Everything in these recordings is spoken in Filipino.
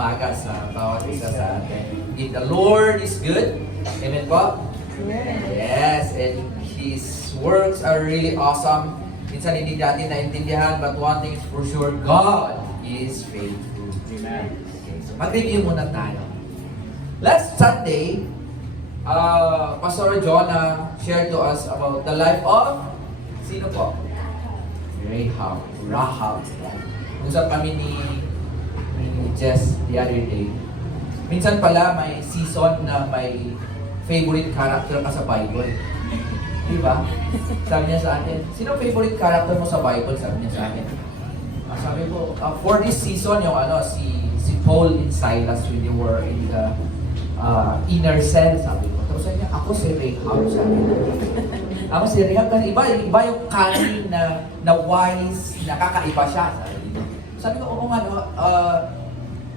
umaga sa bawat isa sa atin. If the Lord is good, amen po? Yes, and His works are really awesome. Minsan hindi natin naintindihan, but one thing is for sure, God is faithful. Amen. Okay, so mag-review muna tayo. Last Sunday, Pastor Jonah shared to us about the life of, sino po? Rahab. Kung saan kami ni Jess the other day. Minsan pala may season na may favorite character ka sa Bible. Di ba? Sabi niya sa akin, sino favorite character mo sa Bible? Sabi niya sa akin. Sabi ko, for this season, yung si Paul and Silas when they were in the inner cell, sabi ko. Tapos sabi niya, ako si Rahab, sabi niya. Ako si Rahab, kasi iba yung kanin na wise, nakakaiba siya, sabi niya. Sabi ko, oo nga, no,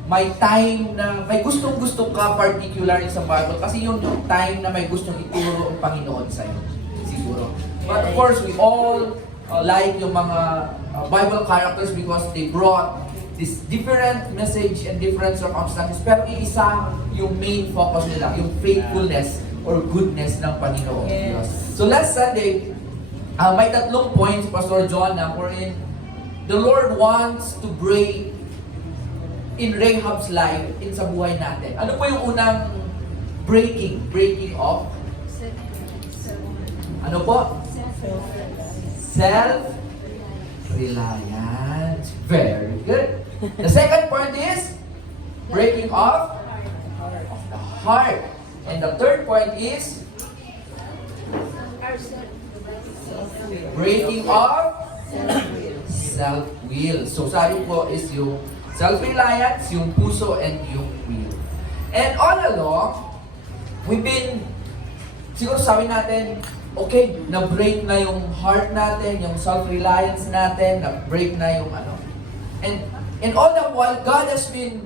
may time na may gustong-gusto ka particular sa Bible kasi yun yung time na may gustong ituro ang Panginoon sa'yo. Siguro. But of course, we all like yung mga Bible characters because they brought this different message and different circumstances. Pero iisa yung main focus nila, yung faithfulness or goodness ng Panginoon. Yes. So last Sunday, may tatlong points, Pastor John, na wherein the Lord wants to break in Rahab's life, in sa buhay natin. Ano po yung unang breaking of? Ano po? Self-reliance. Very good. The second point is breaking of the heart. And the third point is breaking of self-will. So sabi po is yung self-reliance, yung puso, and yung will. And all along, we've been, siguro sabi natin, okay, na-break na yung heart natin, yung self-reliance natin, na-break na yung ano. And all the while, God has been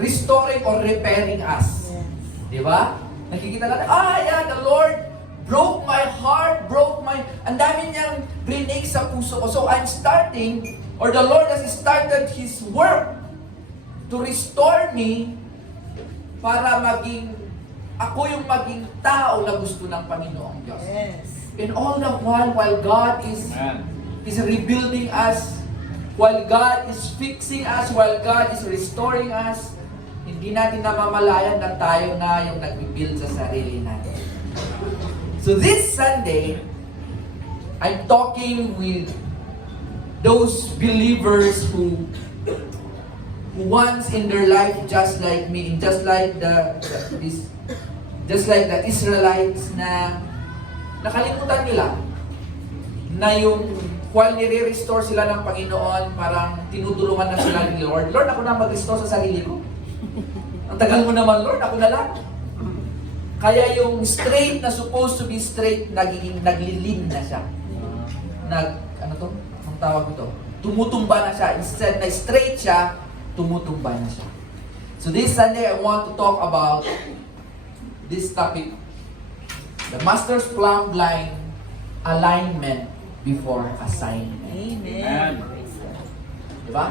restoring or repairing us. Di ba? Nakikita natin, yeah, the Lord broke my heart, ang dami niyang brinake sa puso ko. So I'm starting, or the Lord has started His work to restore me para ako yung maging tao na gusto ng Panginoong Diyos. Yes. And all the while God is rebuilding us, while God is fixing us, while God is restoring us, hindi natin namamalayan na tayo na yung nag-build sa sarili natin. So this Sunday, I'm talking with those believers who once in their life just like me, just like the Israelites na nakalimutan nila na yung while nire-restore sila ng Panginoon, parang tinutulungan na sila ni Lord. Lord, ako na mag-restore sa sarili ko. Ang tagal mo naman, Lord, ako na lang. Kaya yung straight na supposed to be straight, naglilin na siya. Ang tawag ito? Tumutumba na siya. Instead na straight siya, tumutumba na siya. So this Sunday, I want to talk about this topic. The Master's Plumb Line Alignment before Assignment. Amen. Diba?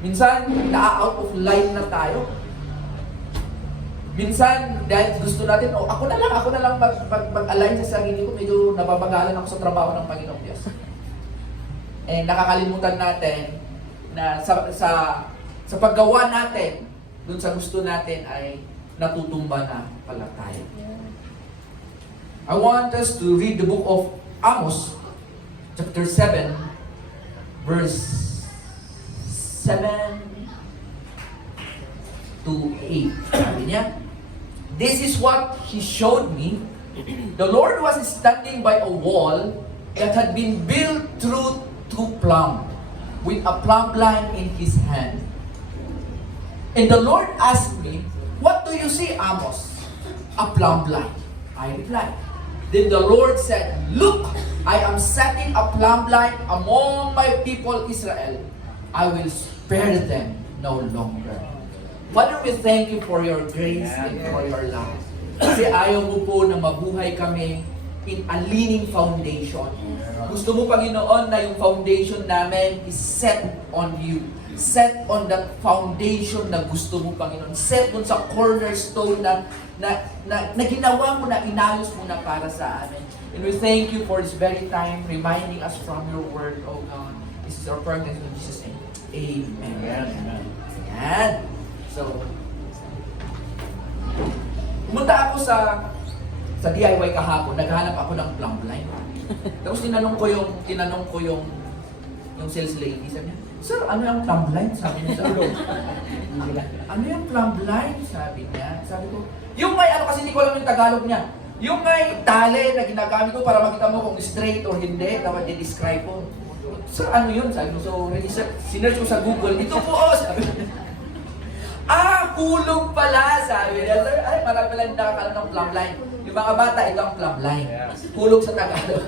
Minsan, na-out of line na tayo. Minsan, dahil gusto natin, ako na lang mag-align sa sarili ko, medyo nababagalan ako sa trabaho ng Panginoong Diyos. And nakakalimutan natin na sa paggawa natin, dun sa gusto natin ay natutumba na pala tayo. I want us to read the book of Amos, chapter 7, verse 7 to 8. Sabi niya, this is what he showed me. The Lord was standing by a wall that had been built through two plumb, with a plumb line in his hand. And the Lord asked me, what do you see, Amos? A plumb line. I replied. Then the Lord said, look, I am setting a plumb line among my people Israel. I will spare them no longer. Father, we thank you for your grace and for your love. Kasi ayaw mo po na mabuhay kami in a leaning foundation. Gusto mo, Panginoon, na yung foundation namin is set on you. Set on that foundation na gusto mo, Panginoon. Set dun sa cornerstone na ginawa mo, na inayos mo na para sa amin. And we thank you for this very time, reminding us from your word, oh God. This is our prayer in Jesus' name. Amen. Ayan. So, pumunta ako sa DIY kahapon, naghanap ako ng plumb line. Tapos tinanong ko yung sales lady, sabi niya, "Sir, ano yung plumb line?" Sabi niya, "Ano yung plumb line?" Sabi niya. Sabi ko, yung may ano, kasi hindi ko alam yung Tagalog niya. Yung may tali na ginagamit ko para makita mo kung straight or hindi, dapat i-describe ko. "Sir, ano yun?" Sabi ko, so sinerch ko sa Google, "Ito po," sabi niya. Kulong pala, sabi niya. Ay, marami lang nakakala ng plumb line. Yung mga bata, ito ang plumb line. Kulong sa Tagalog.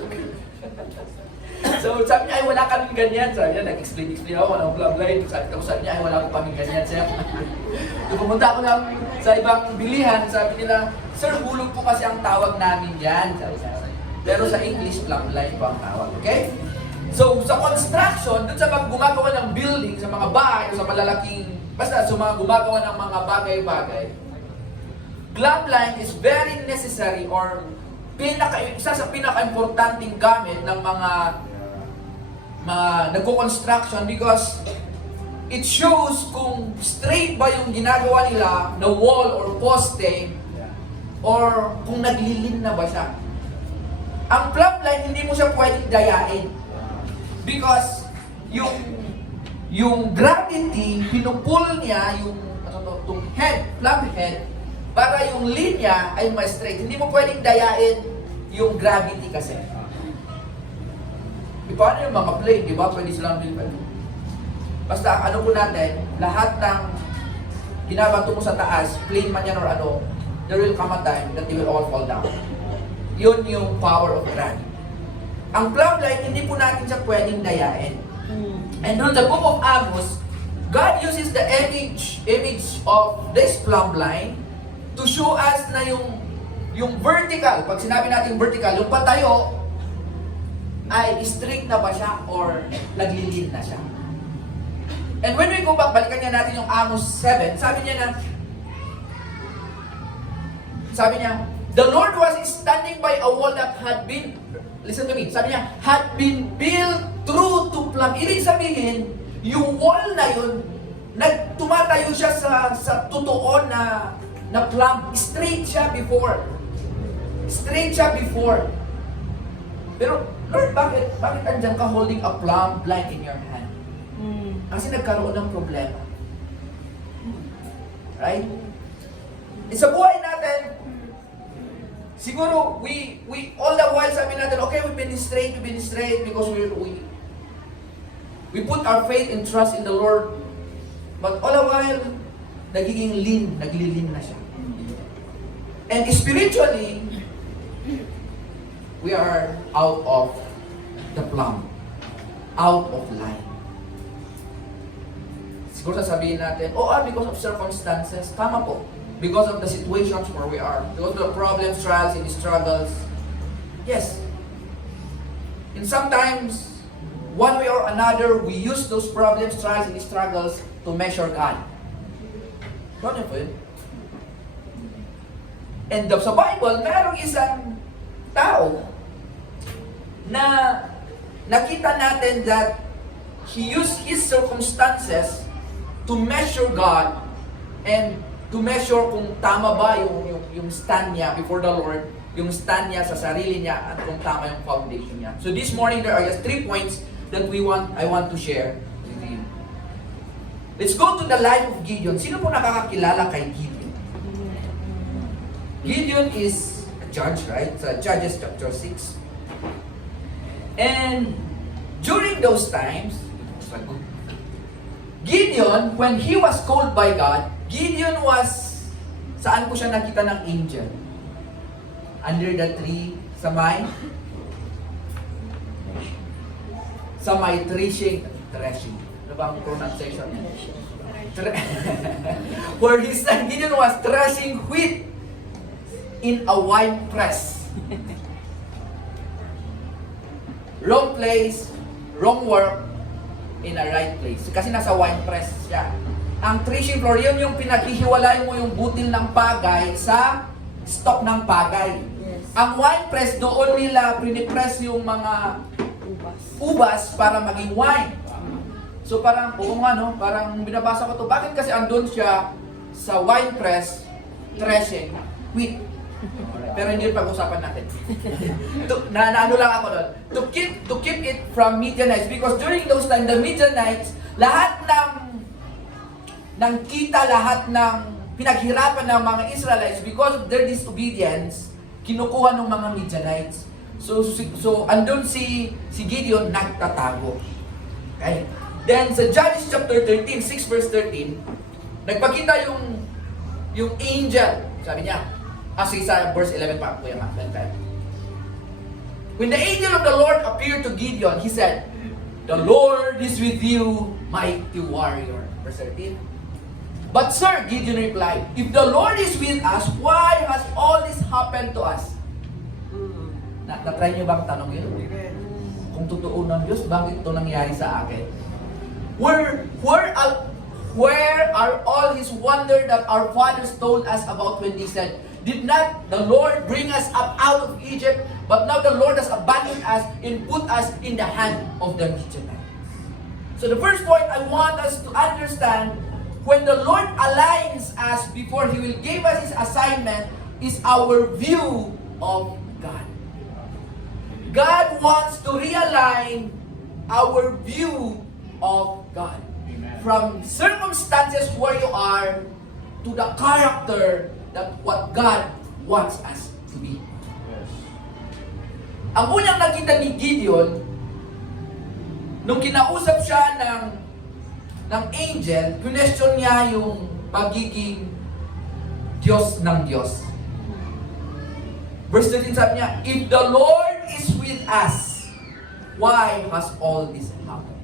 So, sabi niya, ay, wala kaming ganyan. Sabi niya, nag-explain ako ng plumb line. Sabi niya, ay, wala ko kaming ganyan. So, pumunta ako lang sa ibang bilihan. Sabi nila, "Sir, hulog po kasi ang tawag namin yan." Sabi niya. Pero sa English, plumb line po ang tawag. Okay? So, sa construction, dun sa mga gumagawa ng building, sa mga bahay, sa malalaking, basta sa mga gumagawa ng mga bagay-bagay, plumb line is very necessary or isa sa pinaka-importanting gamit ng mga nagko-construction because it shows kung straight ba yung ginagawa nila na wall or poste or kung naglilin na ba siya. Ang plumb line, hindi mo siya pwedeng dayain because yung gravity, pinupul niya yung plumb head para yung linya ay mas straight. Hindi mo pwedeng dayain yung gravity kasi. Paano yung mga plane, di ba? Pwede silang bilpad. Basta ano po natin, lahat ng ginabato mo sa taas, plane man yan or ano, there will come a time that they will all fall down. Yun yung power of gravity. Ang plumb line, hindi po natin siya pwedeng dayain. And on the book of Amos, God uses the image of this plumb line to show us na yung vertical, pag sinabi natin vertical, yung patayo, ay straight na ba siya or naglilin na siya. And when we go back, balikan niya natin yung Amos 7, sabi niya, "The Lord was standing by a wall that had been," listen to me, sabi niya, "had been built true to plumb." Ibig sabihin, yung wall na yun, tumatayo siya sa totoo na plumb. Straight siya before. Pero, Lord, bakit andyan ka holding a plumb line in your hand? Kasi nagkaroon ng problema. Right? Sa buhay natin, siguro, we all the while sabi natin, okay, we've been straight because we put our faith and trust in the Lord. But all the while, naglilin na siya. And spiritually, we are out of the plumb, out of line. Siguro sasabihin natin, because of circumstances. Tama po. Because of the situations where we are. Because of the problems, trials, and struggles. Yes. And sometimes, one way or another, we use those problems, trials, and struggles to measure God. Ano po yun? And sa Bible, merong isang tao na nakita natin that he used his circumstances to measure God and to measure kung tama ba yung stand niya before the Lord, yung stand niya sa sarili niya at kung tama yung foundation niya. So this morning there are just 3 points that I want to share with you. Let's go to the life of Gideon. Sino po nakakakilala kay Gideon? Gideon is a judge, right? Sa Judges chapter 6. And during those times, Gideon, when he was called by God, Gideon was, saan po siya nakita ng angel? Under the tree, sa may threshing. Ano ba ang pronunciation? Where his son Gideon was threshing wheat in a wine press. wrong place, wrong work, in a right place. Kasi nasa wine press siya. Ang threshing floor, yun yung pinaghihiwalay mo yung butil ng pagay sa stock ng pagay. Yes. Ang wine press, doon nila pinipress yung mga ubas para maging wine. So parang, oo nga no, parang binabasa ko to. Bakit kasi andun siya sa wine press, threshing, wheat. Pero hindi yung pag-usapan natin. Ano lang ako doon. To keep it from Midianites. Because during those time, the Midianites, lahat ng kita, lahat ng pinaghirapan ng mga Israelites, because of their disobedience, kinukuha ng mga Midianites. So andun si Gideon, nagtatago. Okay? Then sa Judges chapter 13, 6 verse 13, nagpakita yung angel, sabi niya, sa verse 11 pa po yung actual time. When the angel of the Lord appeared to Gideon, he said, "The Lord is with you, mighty warrior." Verse 13. But sir, Gideon replied, "If the Lord is with us, why has all this happened to us?" Na-try niyo bang tanong yun? Kung totoo ng Diyos, bakit ito nangyari sa akin? Where are all his wonder that our fathers told us about when they said, "Did not the Lord bring us up out of Egypt? But now the Lord has abandoned us and put us in the hand of the Midianites." So the first point I want us to understand, when the Lord aligns us before He will give us His assignment, is our view of God. God wants to realign our view of God. From circumstances where you are to the character that what God wants us to be. Yes. Ang unang nakita ni Gideon, nung kinausap siya ng angel, question niya yung pagiging Diyos ng Diyos. Verse 13 sabi niya, "If the Lord is with us, why has all this happened?"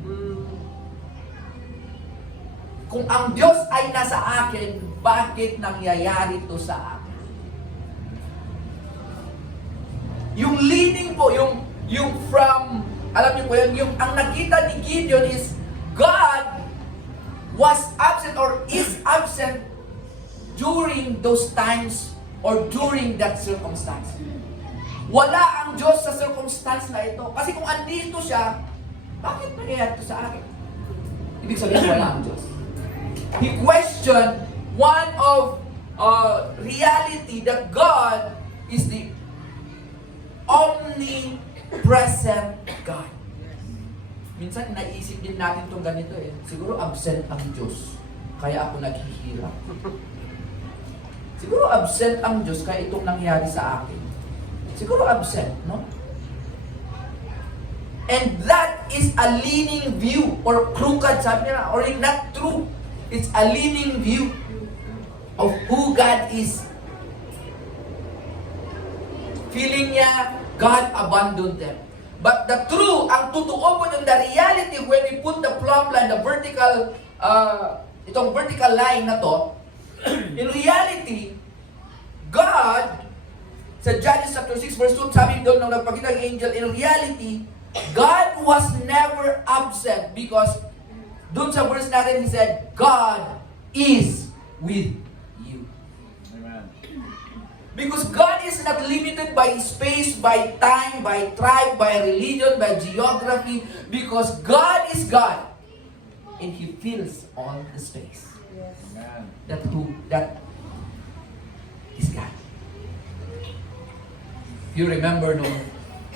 Kung ang Diyos ay nasa akin, bakit nangyayari ito sa akin? Yung leading po, yung from, alam niyo po yun, yung ang nakita ni Gideon is, God was absent or is absent during those times or during that circumstance. Wala ang Diyos sa circumstance na ito. Kasi kung andito siya, bakit nangyayari ito sa akin? Ibig sabihin, wala ang Diyos. He questioned one of reality that God is the omnipresent God. Minsan naisip din natin itong ganito eh. Siguro absent ang Diyos, kaya ako naghihirap. Siguro absent ang Diyos, kaya itong nangyari sa akin. Siguro absent, no? And that is a leaning view or crooked, sabi nila, or not true. It's a leaning view of who God is. Feeling niya, God abandoned them. But the true, ang totoo po yung the reality when we put the plumb line, the vertical, itong vertical line na to, in reality, God, sa Judges chapter 6 verse 2, sabi doon nung nagpakita ng angel, in reality, God was never absent because doon sa verse natin, He said, God is with you. Amen. Because God is not limited by space, by time, by tribe, by religion, by geography. Because God is God. And He fills all the space. Yes. Amen. That is God. You remember nung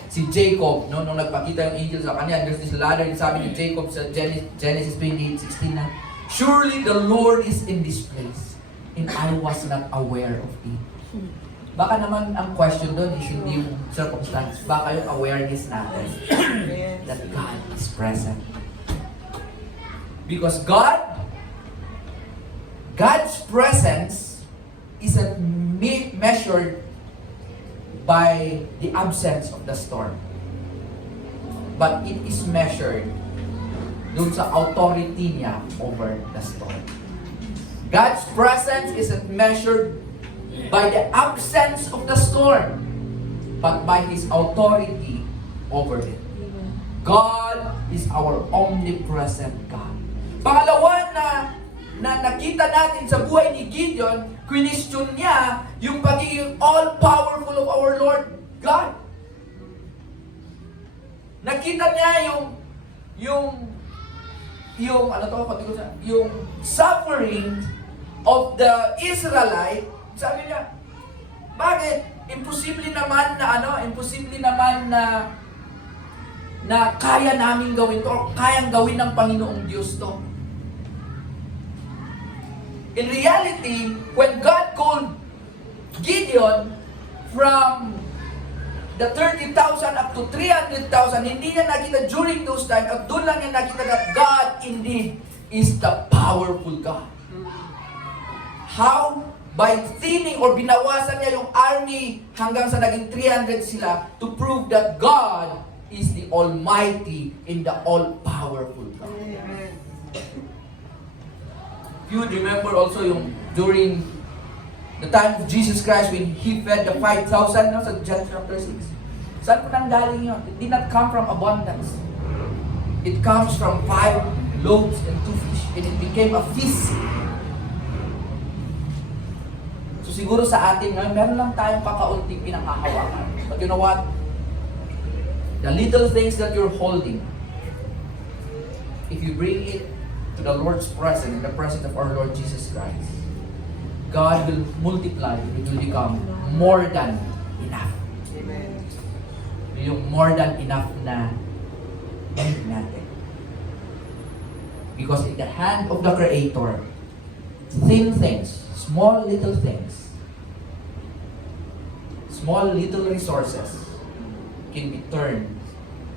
si Jacob, nung nagpakita yung angel sa kanya, there's this ladder, sabi ni Jacob sa Genesis 28:16 na, "Surely the Lord is in this place, and I was not aware of it." Baka naman ang question doon is hindi yung circumstance, baka yung awareness natin that God is present. Because God's presence isn't measured by the absence of the storm. But it is measured dun sa authority niya over the storm. God's presence isn't measured by the absence of the storm, but by His authority over it. God is our omnipresent God. Pangalawa na nakita natin sa buhay ni Gideon, question niya yung pagiging all-powerful of our Lord God. Nakita niya yung suffering of the Israelite. Sabi niya, bakit? Imposible naman na kaya namin gawin to, o kayang gawin ng Panginoong Diyos to. In reality, when God called Gideon from the 30,000 up to 300,000, hindi niya nakita during those times, at doon lang niya nakita that God indeed is the powerful God. How? By thinning or binawasan niya yung army hanggang sa naging 300 sila to prove that God is the Almighty and the All-Powerful God. Amen. If you would remember also yung during the time of Jesus Christ when He fed the 5,000, no, sa John chapter 6. Saan po nanggaling yun? It did not come from abundance. It comes from 5 loaves and 2 fish. And it became a feast. So siguro sa atin ngayon, meron lang tayong kakaunting pinakahawakan. But you know what? The little things that you're holding, if you bring it to the Lord's presence, in the presence of our Lord Jesus Christ, God will multiply. It will become more than enough. Amen. Yung more than enough na need natin. Because in the hand of the Creator, thin things, small little things, small little resources can be turned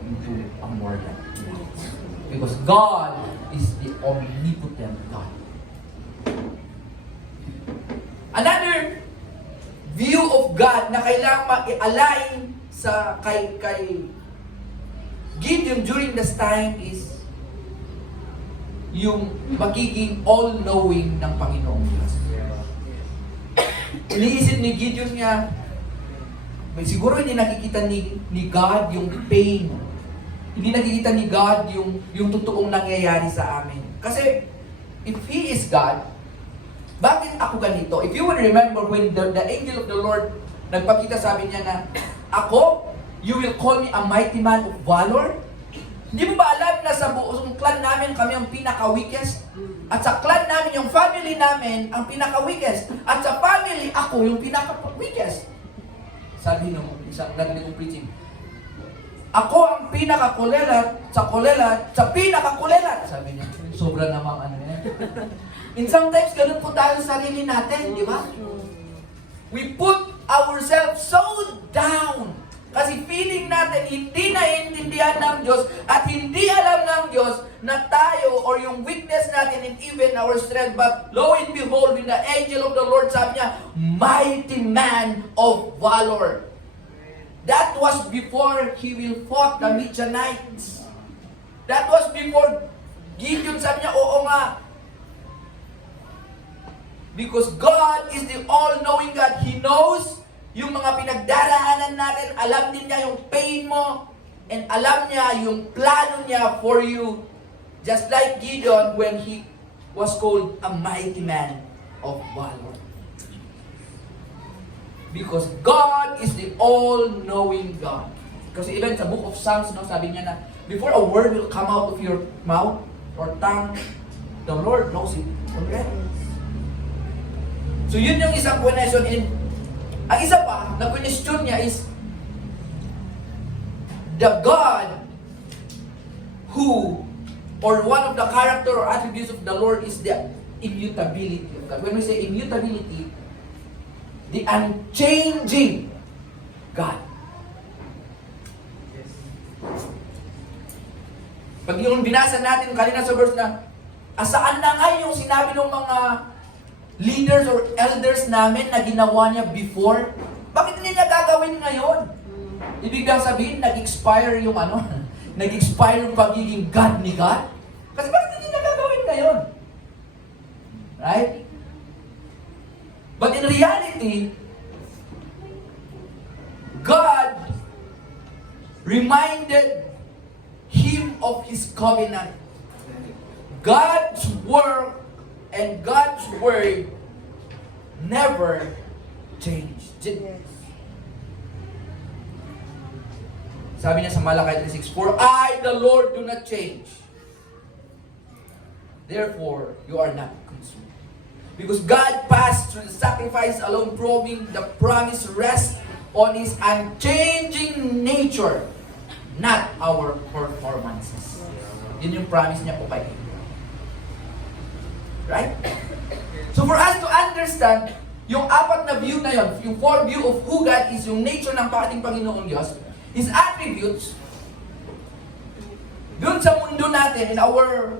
into a more than enough. Because God is the omnipotent God. Another view of God na kailangan ma-align sa kay Gideon during this time is yung magiging all-knowing ng Panginoong Diyos. Iniisip ni Gideon niya, siguro hindi nakikita ni God yung pain. Hindi nakikita ni God yung totoong nangyayari sa amin. Kasi if He is God, bakit ako ganito? If you will remember when the angel of the Lord nagpakita sa amin niya na, ako, you will call me a mighty man of valor? Hindi mo ba alam na sa buong clan namin kami ang pinaka-weakest? At sa clan namin, yung family namin, ang pinaka-weakest. At sa family, ako yung pinaka-weakest. Sabi nung isang narinig kong preaching, ako ang pinaka-kulelat, sa pinaka-kulelat. Sabi niya, sobra namang ano yan. And sometimes, ganun po tayo sa sarili natin, di ba? We put ourselves so down. Kasi feeling natin, hindi naiintindihan ng Diyos at hindi alam ng Diyos na tayo or yung weakness natin and even our strength. But lo and behold, when the angel of the Lord sabi niya, mighty man of valor. That was before he will fought the Midianites. That was before Gideon sabi niya, oo nga. Because God is the all-knowing God. He knows yung mga pinagdaraanan natin, alam din niya yung pain mo, and alam niya yung plano niya for you. Just like Gideon when he was called a mighty man of valor. Because God is the all-knowing God. Kasi even sa book of Psalms, no, sabi niya na, before a word will come out of your mouth or tongue, the Lord knows it already. So yun yung isang question. And ang isa pa, na question niya is, the God who, or one of the character or attributes of the Lord is the immutability of God. When we say immutability, the unchanging God. Pag yung binasa natin kanina sa verse na, asaan na nga yung sinabi ng mga leaders or elders namin na ginawa niya before? Bakit hindi niya gagawin ngayon? Ibig sabihin, nag-expire yung nag-expire yung pagiging God ni God? Kasi bakit hindi niya gagawin ngayon? Right? But in reality, God reminded of His covenant. God's work and God's word never change. Sabi niya sa Malakay 3:6, "For I, the Lord, do not change. Therefore, you are not consumed." Because God passed through the sacrifice alone, proving the promised rest on His unchanging nature, not our performances. Yun yung promise niya po kay Abraham. Right? So for us to understand, yung apat na view na yun, yung four view of who God is, yung nature ng ating Panginoong Diyos, His attributes, dun sa mundo natin, in our,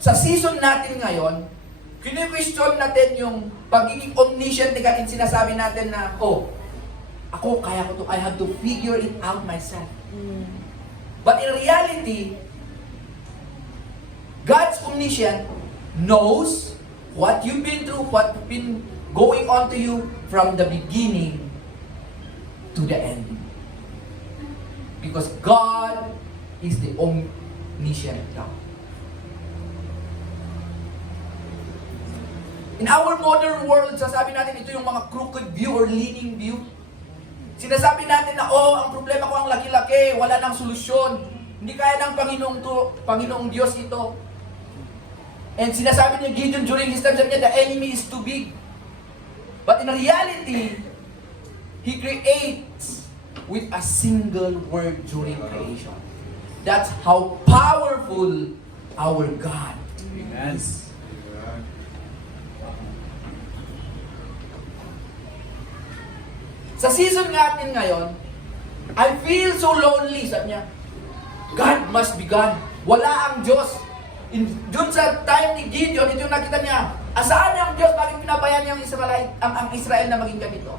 sa season natin ngayon, kini-question natin yung pagiging omniscient ni God, sinasabi natin na, oh, ako, kaya ko to, I have to figure it out myself. But in reality, God's omniscient knows what you've been through, what's been going on to you from the beginning to the end. Because God is the omniscient God. In our modern world, sasabi natin ito yung mga crooked view or leaning view. Sinasabi natin na, oh, ang problema ko ang laki-laki, wala nang solusyon. Hindi kaya ng Panginoong Diyos ito. And sinasabi ni Gideon during his time, sabi niya, the enemy is too big. But in reality, He creates with a single word during creation. That's how powerful our God is. Sa season natin ngayon, I feel so lonely, sabi niya. God must be God. Wala ang Diyos. Doon sa time ni Gideon, ito yung nakita niya, asaan ang Diyos? Bakit pinabayaan niya ang Israel na maging ganito?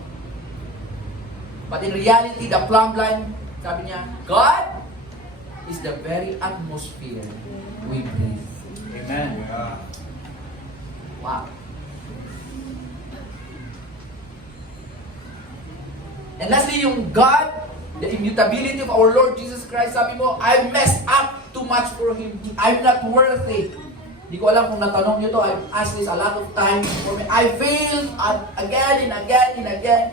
But in reality, the plumb line, sabi niya, God is the very atmosphere we breathe. Amen. Wow. And lastly, yung God, the immutability of our Lord Jesus Christ, sabi mo, I messed up too much for Him. I'm not worthy. Hindi ko alam kung natanong nyo to. I've asked this a lot of times for me. I failed again and again and again.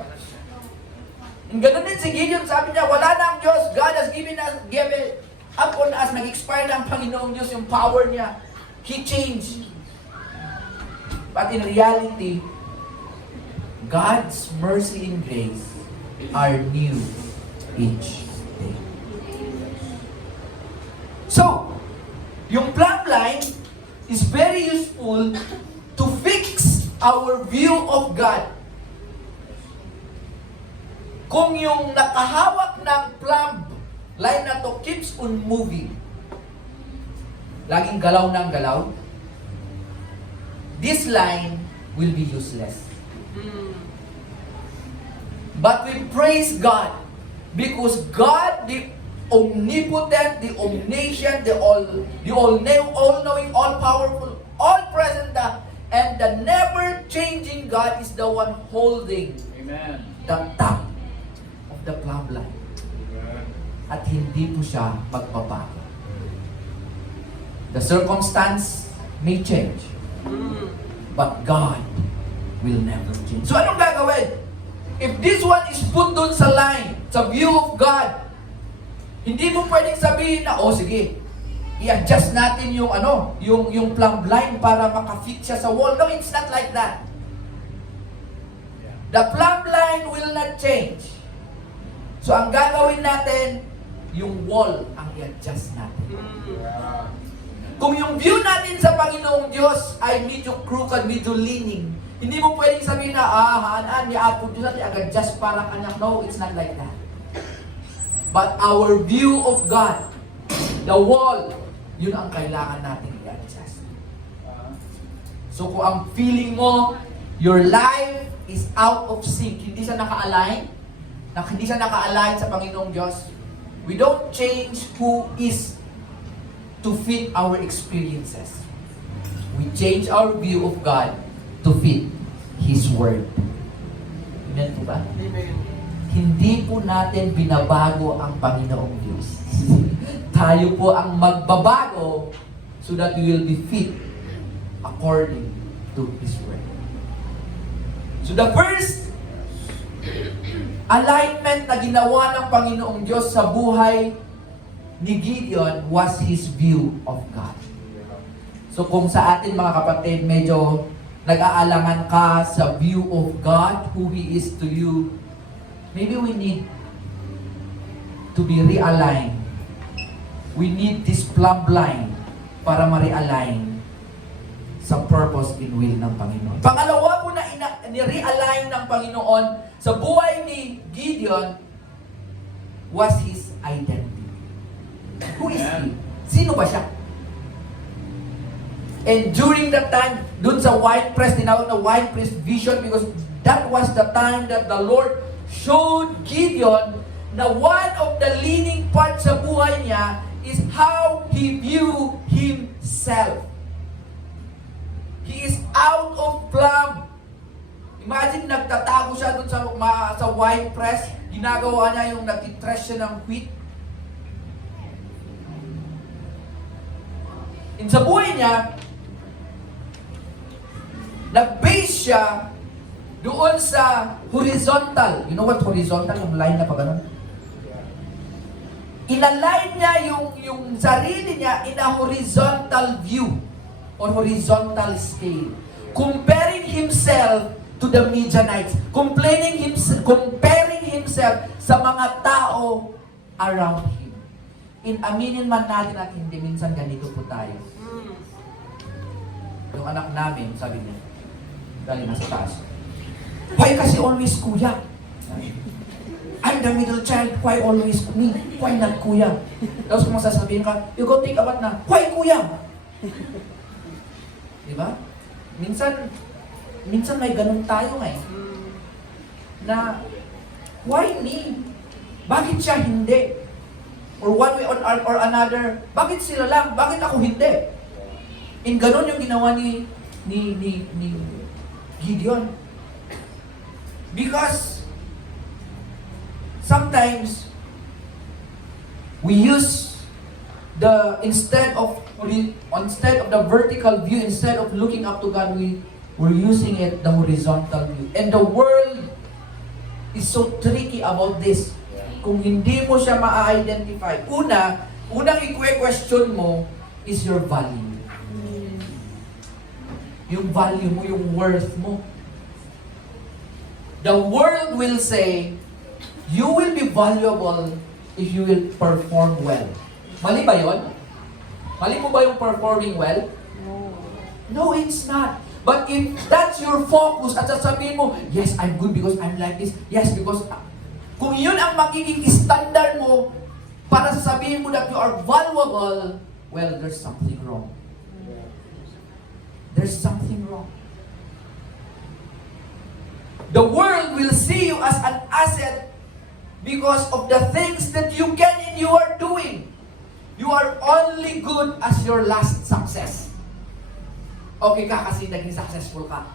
And ganun din si Gideon, sabi niya, wala na ang Diyos. God has given up on us. Nag-expire na ang Panginoong Diyos, yung power niya. He changed. But in reality, God's mercy and grace are new each day. So, yung plumb line is very useful to fix our view of God. Kung yung nakahawak ng plumb line na to keeps on moving, laging galaw ng galaw, this line will be useless. But we praise God because God, the omnipotent, the omniscient, the all-knowing, all-powerful, all-present, and the never-changing God is the one holding Amen. the top of the plumb line. At hindi po siya magbabago. The circumstance may change, but God will never change. So anong gagawin? If this one is put dun sa line, sa view of God, hindi mo pwedeng sabihin na, oh sige, i-adjust natin yung yung plumb line para maka-fit siya sa wall. No, it's not like that. The plumb line will not change. So ang gagawin natin, yung wall ang i-adjust natin. Kung yung view natin sa Panginoong Diyos ay medyo crooked, medyo leaning, hindi mo pwedeng sabihin na, haan, i-upload Diyos natin,ag-adjust parang anak. No, it's not like that. But our view of God, the wall, yun ang kailangan natin i-adjust. So kung ang feeling mo, your life is out of sync, hindi siya naka-align sa Panginoong Diyos, we don't change who is to fit our experiences. We change our view of God to fit His Word. Amen po ba? Amen. hindi po natin binabago ang Panginoong Diyos. Tayo po ang magbabago so that we will be fit according to His Word. So the first alignment na ginawa ng Panginoong Diyos sa buhay ni Gideon was his view of God. So kung sa atin mga kapatid, medyo nag-aalangan ka sa view of God, who He is to you, maybe we need to be realigned. We need this plumb line para ma-realign sa purpose and will ng Panginoon. Pangalawa po na ni-realign ng Panginoon sa buhay ni Gideon was his identity. Who is he? Sino ba siya? And during that time, dun sa wine press, tinawag na wine press vision because that was the time that the Lord showed Gideon na one of the leading parts sa buhay niya is how he view himself. He is out of plumb. Imagine, nagtatago siya dun sa wine press. Ginagawa niya yung nagtitress siya ng wheat. In sa buhay niya, nag-base siya doon sa horizontal. You know what horizontal? Yung line na pa ganun. Inalign niya yung sarili niya in a horizontal view or horizontal scale. Comparing himself to the Midianites. Comparing himself sa mga tao around him. Aminin man natin at hindi, minsan ganito po tayo. Yung anak namin, sabi niya, galing na sa taas, why kasi always kuya? I'm the middle child, why always me? Why not kuya? Tapos kung masasabihin ka, you go take a bath na, why kuya? Diba? Minsan may ganun tayo ngayon. Na, why me? Bakit siya hindi? Or one way or another, bakit sila lang? Bakit ako hindi? In ganun yung ginawa ni Gideon. Because sometimes we use instead of the vertical view, instead of looking up to God, we're using it the horizontal view. And the world is so tricky about this. Kung hindi mo siya ma-identify, unang i-question mo is your value. Yung value mo, yung worth mo. The world will say, you will be valuable if you will perform well. Mali ba yun? Mali mo ba yung performing well? No, it's not. But if that's your focus at sasabihin mo, yes, I'm good because I'm like this. Yes, because kung yun ang magiging standard mo para sasabihin mo that you are valuable, well, there's something wrong. There's something wrong. The world will see you as an asset because of the things that you can and you are doing. You are only good as your last success. Okay ka kasi naging successful ka.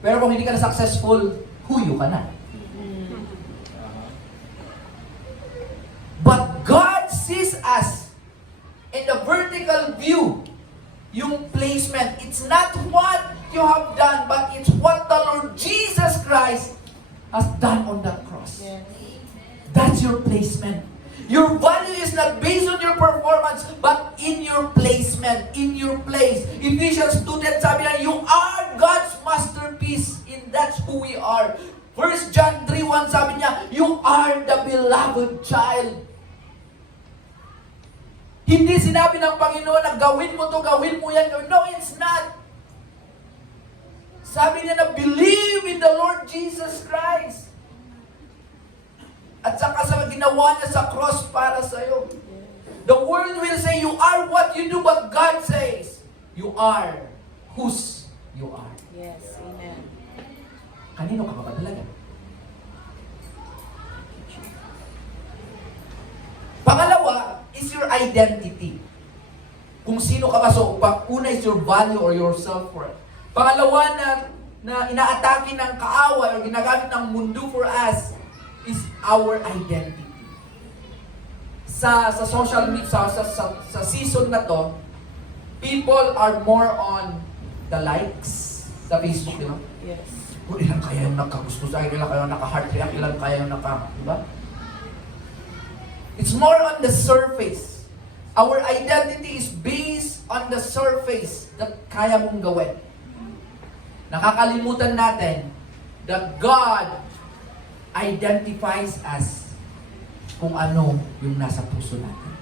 Pero kung hindi ka na successful, huyo ka na. But God sees us in the vertical view. Yung placement, it's not what you have done, but it's what the Lord Jesus Christ has done on that cross. Yes. That's your placement. Your value is not based on your performance, but in your placement, in your place. Ephesians 2:10 sabi na, you are God's masterpiece, and that's who we are. 1 John 3:1 sabi niya, you are the beloved child. Hindi sinabi ng Panginoon na gawin mo to, gawin mo yan. No, it's not. Sabi niya na believe in the Lord Jesus Christ. At saka sa ginawa niya sa cross para sa'yo. The world will say, you are what you do, but God says, you are whose you are. Yes, amen. Kanino ka ba talaga? Pangalawa is your identity. Kung sino ka ba. So, una is your value or your self-worth. Pangalawa na inaatake ng kaaway o ginagamit ng mundo for us is our identity. Sa social media, sa season na to, people are more on the likes sa Facebook, di ba? Yes. Kung ilan kaya yung nakagusto sa akin, ilan kaya yung naka-heart react, ilan kaya yung di ba? It's more on the surface. Our identity is based on the surface that kaya mong gawin. Nakakalimutan natin that God identifies us kung ano yung nasa puso natin.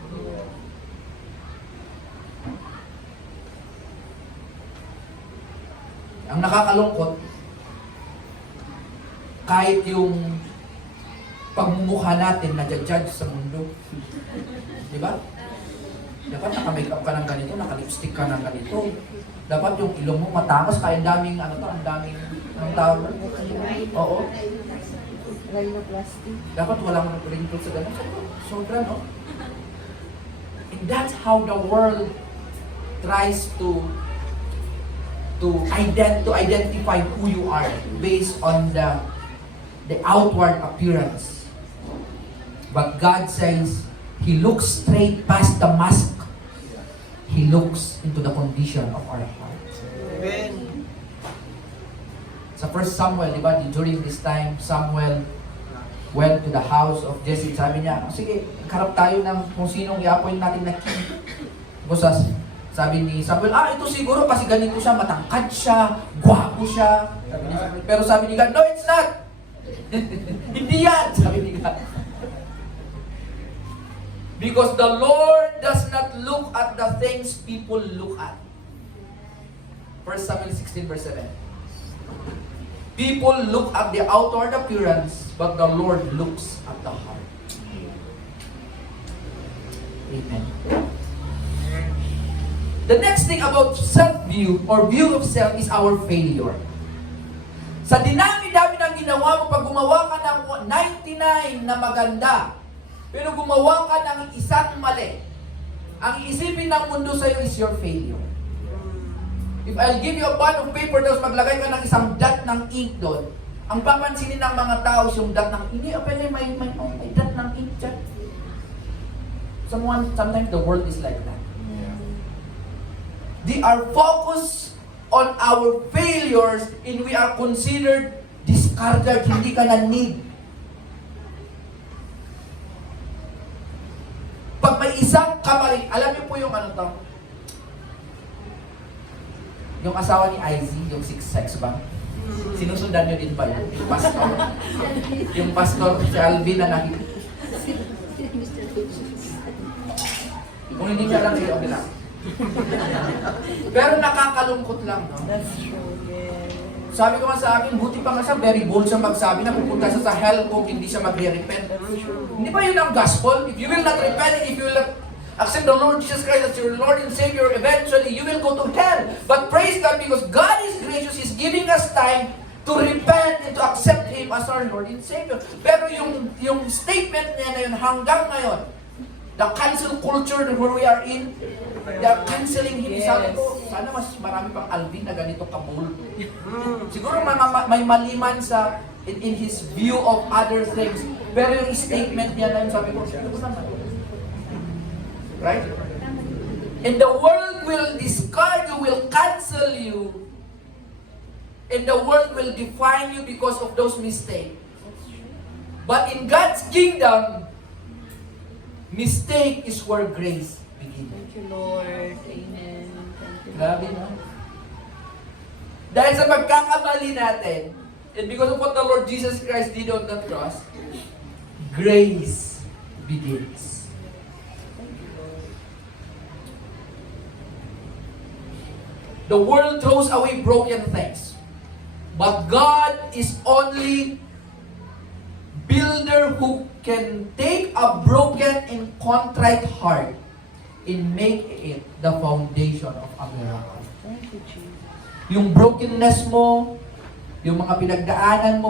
Ang nakakalungkot, kahit yung pagmumukha natin na-judge sa mundo. Di ba? Dapat naka-makeup ka ng ganito, naka-lipstick ka ng ganito. Dapat yung ilong mo matangos, kaya ang daming, ang daming, ang tawag. Oo. Rhinoplasty. Dapat walang wrinkles sa ganun. Sobra, no? And that's how the world tries to identify who you are based on the outward appearance. But God says, He looks straight past the mask. He looks into the condition of our hearts. Amen. Sa 1 Samuel, di ba, during this time, Samuel went to the house of Jesse. Sabi niya, sige, karap tayo ng kung sinong i-appoint natin na king. Tapos sabi ni Samuel, ito siguro kasi ganito siya, matangkad siya, gwapo siya. Sabi ni Samuel. Pero sabi ni God, no, it's not. Hindi yan, sabi ni God. Because the Lord does not look at the things people look at. 1 Samuel 16 verse 7. People look at the outward appearance, but the Lord looks at the heart. Amen. The next thing about self-view or view of self is our failure. Sa dinami-dami ng ginawa mo, pag gumawa ka ng 99 na maganda, pero gumawa ka ng isang mali, ang iisipin ng mundo sa'yo is your failure. If I'll give you a pad of paper, tapos maglagay ka ng isang dot ng ink doon, ang papansinin ng mga tao is yung dot ng ink. Hindi, may dot ng ink dyan. Sometimes the world is like that. They are focused on our failures and we are considered discarded, hindi ka na need. Pag may isang kamali, alam niyo po yung ano to? Yung asawa ni IZ, yung six-sex ba? Sinusundan niyo din ba yun? Yung pastor. Yung pastor si Alvin na nakita. Kung hindi niya alam, okay lang. Pero nakakalungkot lang, no? That's true, yes. Sabi ko nga sa akin, buti pa nga siya, very bold siya magsabi na pupunta siya sa hell kung hindi siya magre-repent. Hindi ba yun ang gospel? If you will not repent, if you will not accept the Lord Jesus Christ as your Lord and Savior, eventually you will go to hell. But praise God, because God is gracious, He's giving us time to repent and to accept Him as our Lord and Savior. Pero yung statement niya na yun hanggang ngayon, the cancel culture where we are in, they are canceling Him. Yes. Sabi ko, sana mas marami pang Alvin na ganito kabul. Siguro may maliman sa in his view of other things. Pero yung statement niya na yun, sabi ko, right? And the world will discard you, will cancel you. And the world will define you because of those mistakes. But in God's kingdom, mistake is where grace begins. Thank you, Lord. Amen. Thank you. Grabe, no? Dahil sa pagkakamali natin, and because of what the Lord Jesus Christ did on the cross, grace begins. The world throws away broken things, but God is only builder who can take a broken and contrite heart and make it the foundation of a miracle. Thank you, Jesus. Yung brokenness mo, yung mga pinagdaraanan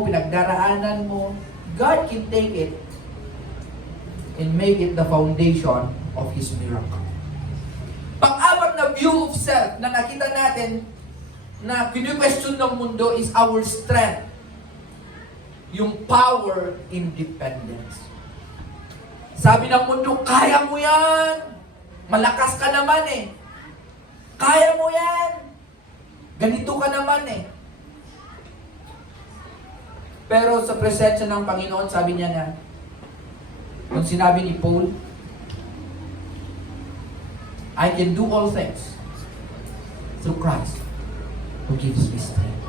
mo, God can take it and make it the foundation of His miracle. Pang-apat na view of self na nakita natin na kinu-question ng mundo is our strength. yung power independence. Sabi ng mundo, kaya mo yan. Malakas ka naman eh. Kaya mo yan. Ganito ka naman eh. Pero sa presensya ng Panginoon, sabi niya na, kung sinabi ni Paul, I can do all things through Christ who gives me strength.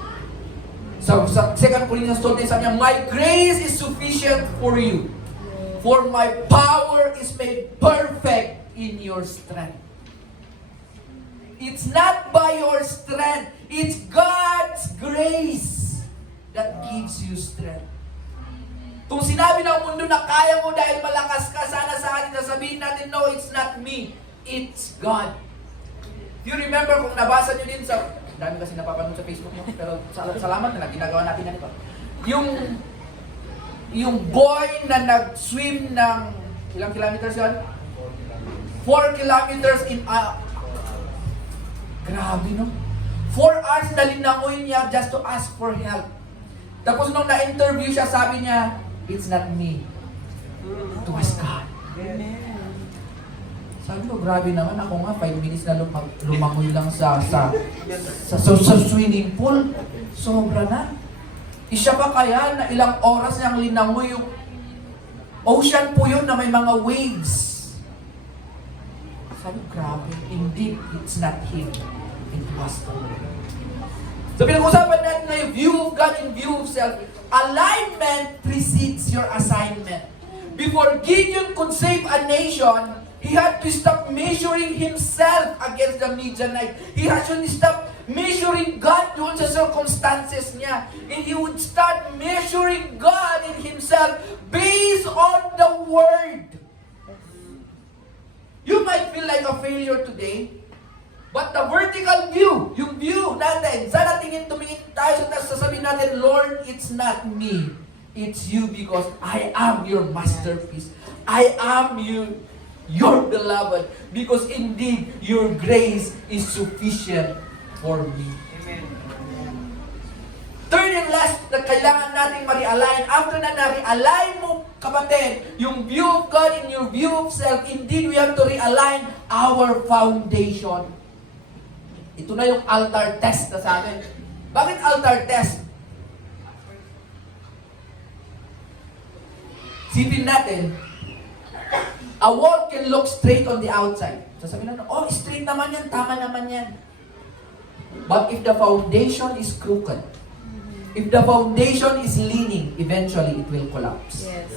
So, sa 2 Corinthians 12, sabi niya, my grace is sufficient for you, for my power is made perfect in your strength. It's not by your strength, it's God's grace that gives you strength. Kung sinabi ng mundo na kaya mo dahil malakas ka, sana sa atin sabihin natin, no, it's not me, it's God. You remember kung nabasa nyo din sa, dami kasi napapanood sa Facebook nyo, pero salamat na ginagawa natin na ito. Yung boy na nag-swim ng, ilang kilometers yun? 4 kilometers in, grabe no? 4 hours na linangoy niya just to ask for help. Tapos nung na-interview siya, sabi niya, it's not me, it was God. Sabi ko, grabe naman, ako nga, 5 minutes na lumangoy lang sa swimming pool. Sobra na. Isya pa kaya na ilang oras niyang linangoy yung ocean po yun na may mga waves. Sabi ko, grabe, indeed, it's not Him. It was the Lord. So pinag-usapan natin na yung view of God and view of self. Alignment precedes your assignment. Before Gideon could save a nation, he had to stop measuring himself against the Midianite. He had to stop measuring God doon sa circumstances niya. And he would start measuring God in himself based on the Word. You might feel like a failure today, but the vertical view, yung view natin, sana tumingin tayo sa taas, sasabihin natin, Lord, it's not me. It's you because I am your masterpiece. I am your beloved because indeed your grace is sufficient for me. Amen. Third and last na kailangan nating ma-realign, after na na-realign mo, kapatid, yung view of God and your view of self, indeed we have to realign our foundation. Ito na yung altar test na sa atin. Bakit altar test? Sipin natin, a wall can look straight on the outside. Sasabihin natin, oh, straight naman yan, tama naman yan. But if the foundation is crooked, if the foundation is leaning, eventually it will collapse. Yes.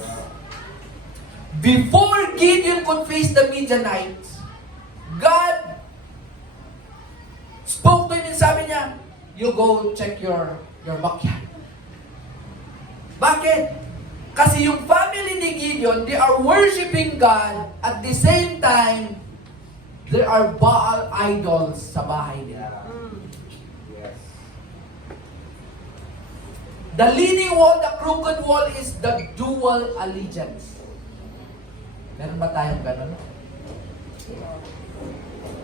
Before Gideon could face the Midianites, God spoke to him and sabi niya, you go check your backyard. Bakit? Kasi yung family ni Gideon, they are worshiping God at the same time, there are Baal idols sa bahay nila. Yes. The leaning wall, the crooked wall is the dual allegiance. Meron ba tayong gano'n?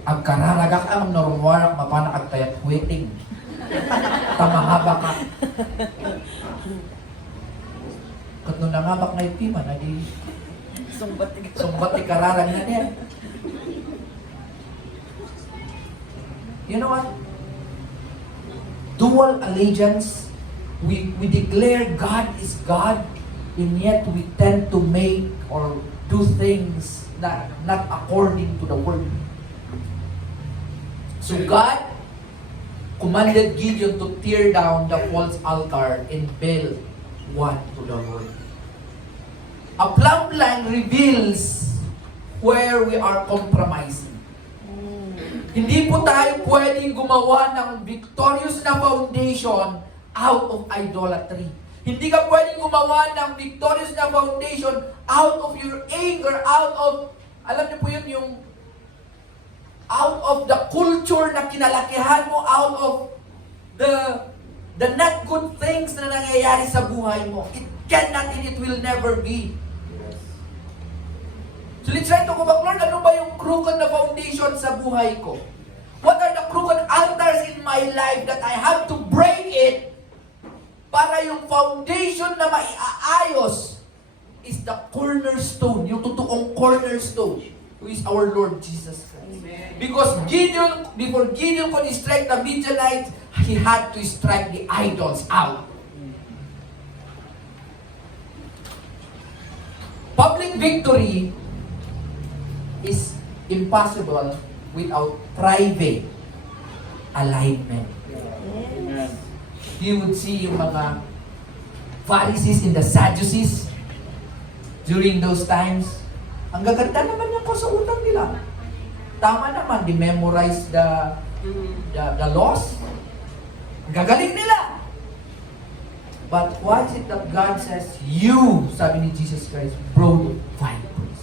Ang kararagak ang norwarak mapanak at tayat waiting. Tamahaba ka. Kat nung nangabak na itima, na di sumbat ni kararag na niya. You know what? Dual allegiance. We declare God is God, and yet we tend to make or do things not according to the Word. So God commanded Gideon to tear down the false altar and build one to the Lord. A plumb line reveals where we are compromising. Hindi po tayo pwedeng gumawa ng victorious na foundation out of idolatry. Hindi ka pwedeng gumawa ng victorious na foundation out of your anger, out of, alam niyo po yun, yung out of the culture na kinalakihan mo, out of the not good things na nangyayari sa buhay mo. It cannot and it will never be. So let's try to go back, Lord, ano ba yung crooked na foundation sa buhay ko? What are the crooked altars in my life that I have to break it para yung foundation na cornerstone, who is our Lord Jesus Christ. Because Gideon, before Gideon could strike the Midianites, he had to strike the idols out. Public victory is impossible without private alignment. Yes. You would see yung mga Pharisees and the Sadducees during those times. Ang gaganda naman yung kasuotan nila. Tama naman, they memorize the laws. Ang gagaling nila. But why is it that God says, you, sabi ni Jesus Christ, brood of vipers?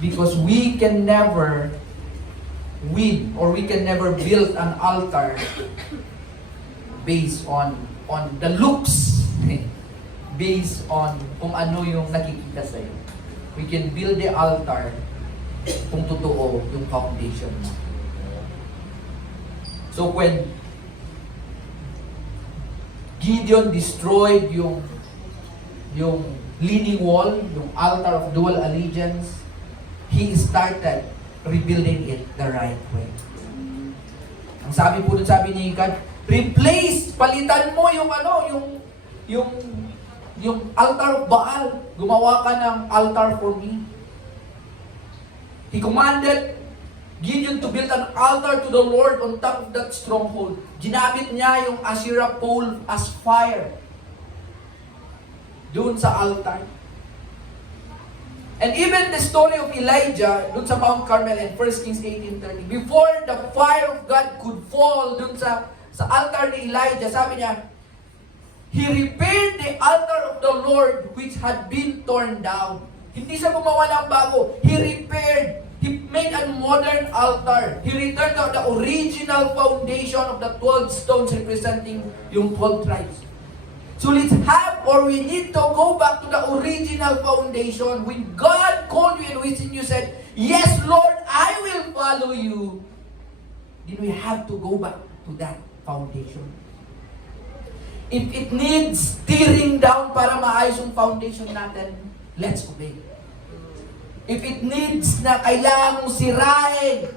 Because we can never win or we can never build an altar based on the looks, based on kung ano yung nakikita sa'yo. We can build the altar kung totoo yung foundation mo. So when Gideon destroyed yung leaning wall, yung altar of dual allegiance, he started rebuilding it the right way. Ang sabi po dun, sabi ni God, replace, palitan mo yung altar of Baal. Gumawa ka ng altar for me. He commanded Gideon to build an altar to the Lord on top of that stronghold. Ginamit niya yung Asherah pole as fire doon sa altar. And even the story of Elijah doon sa Mount Carmel in 1 Kings 18:30, before the fire of God could fall doon sa altar ni Elijah, sabi niya, he repaired the altar of the Lord which had been torn down. Hindi siya gumawa ng bago. He repaired. He made a modern altar. He returned to the original foundation of the 12 stones representing yung 12 tribes. So let's have, or we need to go back to the original foundation. When God called you and within you said, yes, Lord, I will follow you. Then we have to go back to that foundation. If it needs tearing down para maayos yung foundation natin, let's obey. If it needs na kailangan mong sirain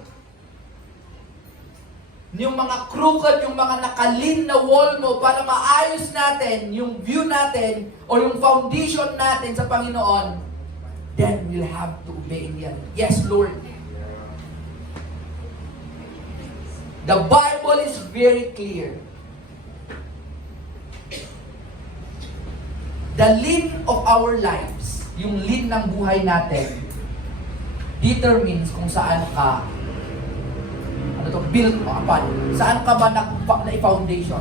yung mga crooked, yung mga nakalin na wall mo para maayos natin yung view natin o yung foundation natin sa Panginoon, then we'll have to obey Him. Yes, Lord. The Bible is very clear. The lean of our lives, yung lean ng buhay natin, determines kung saan ka built upon. Saan ka ba na-foundation?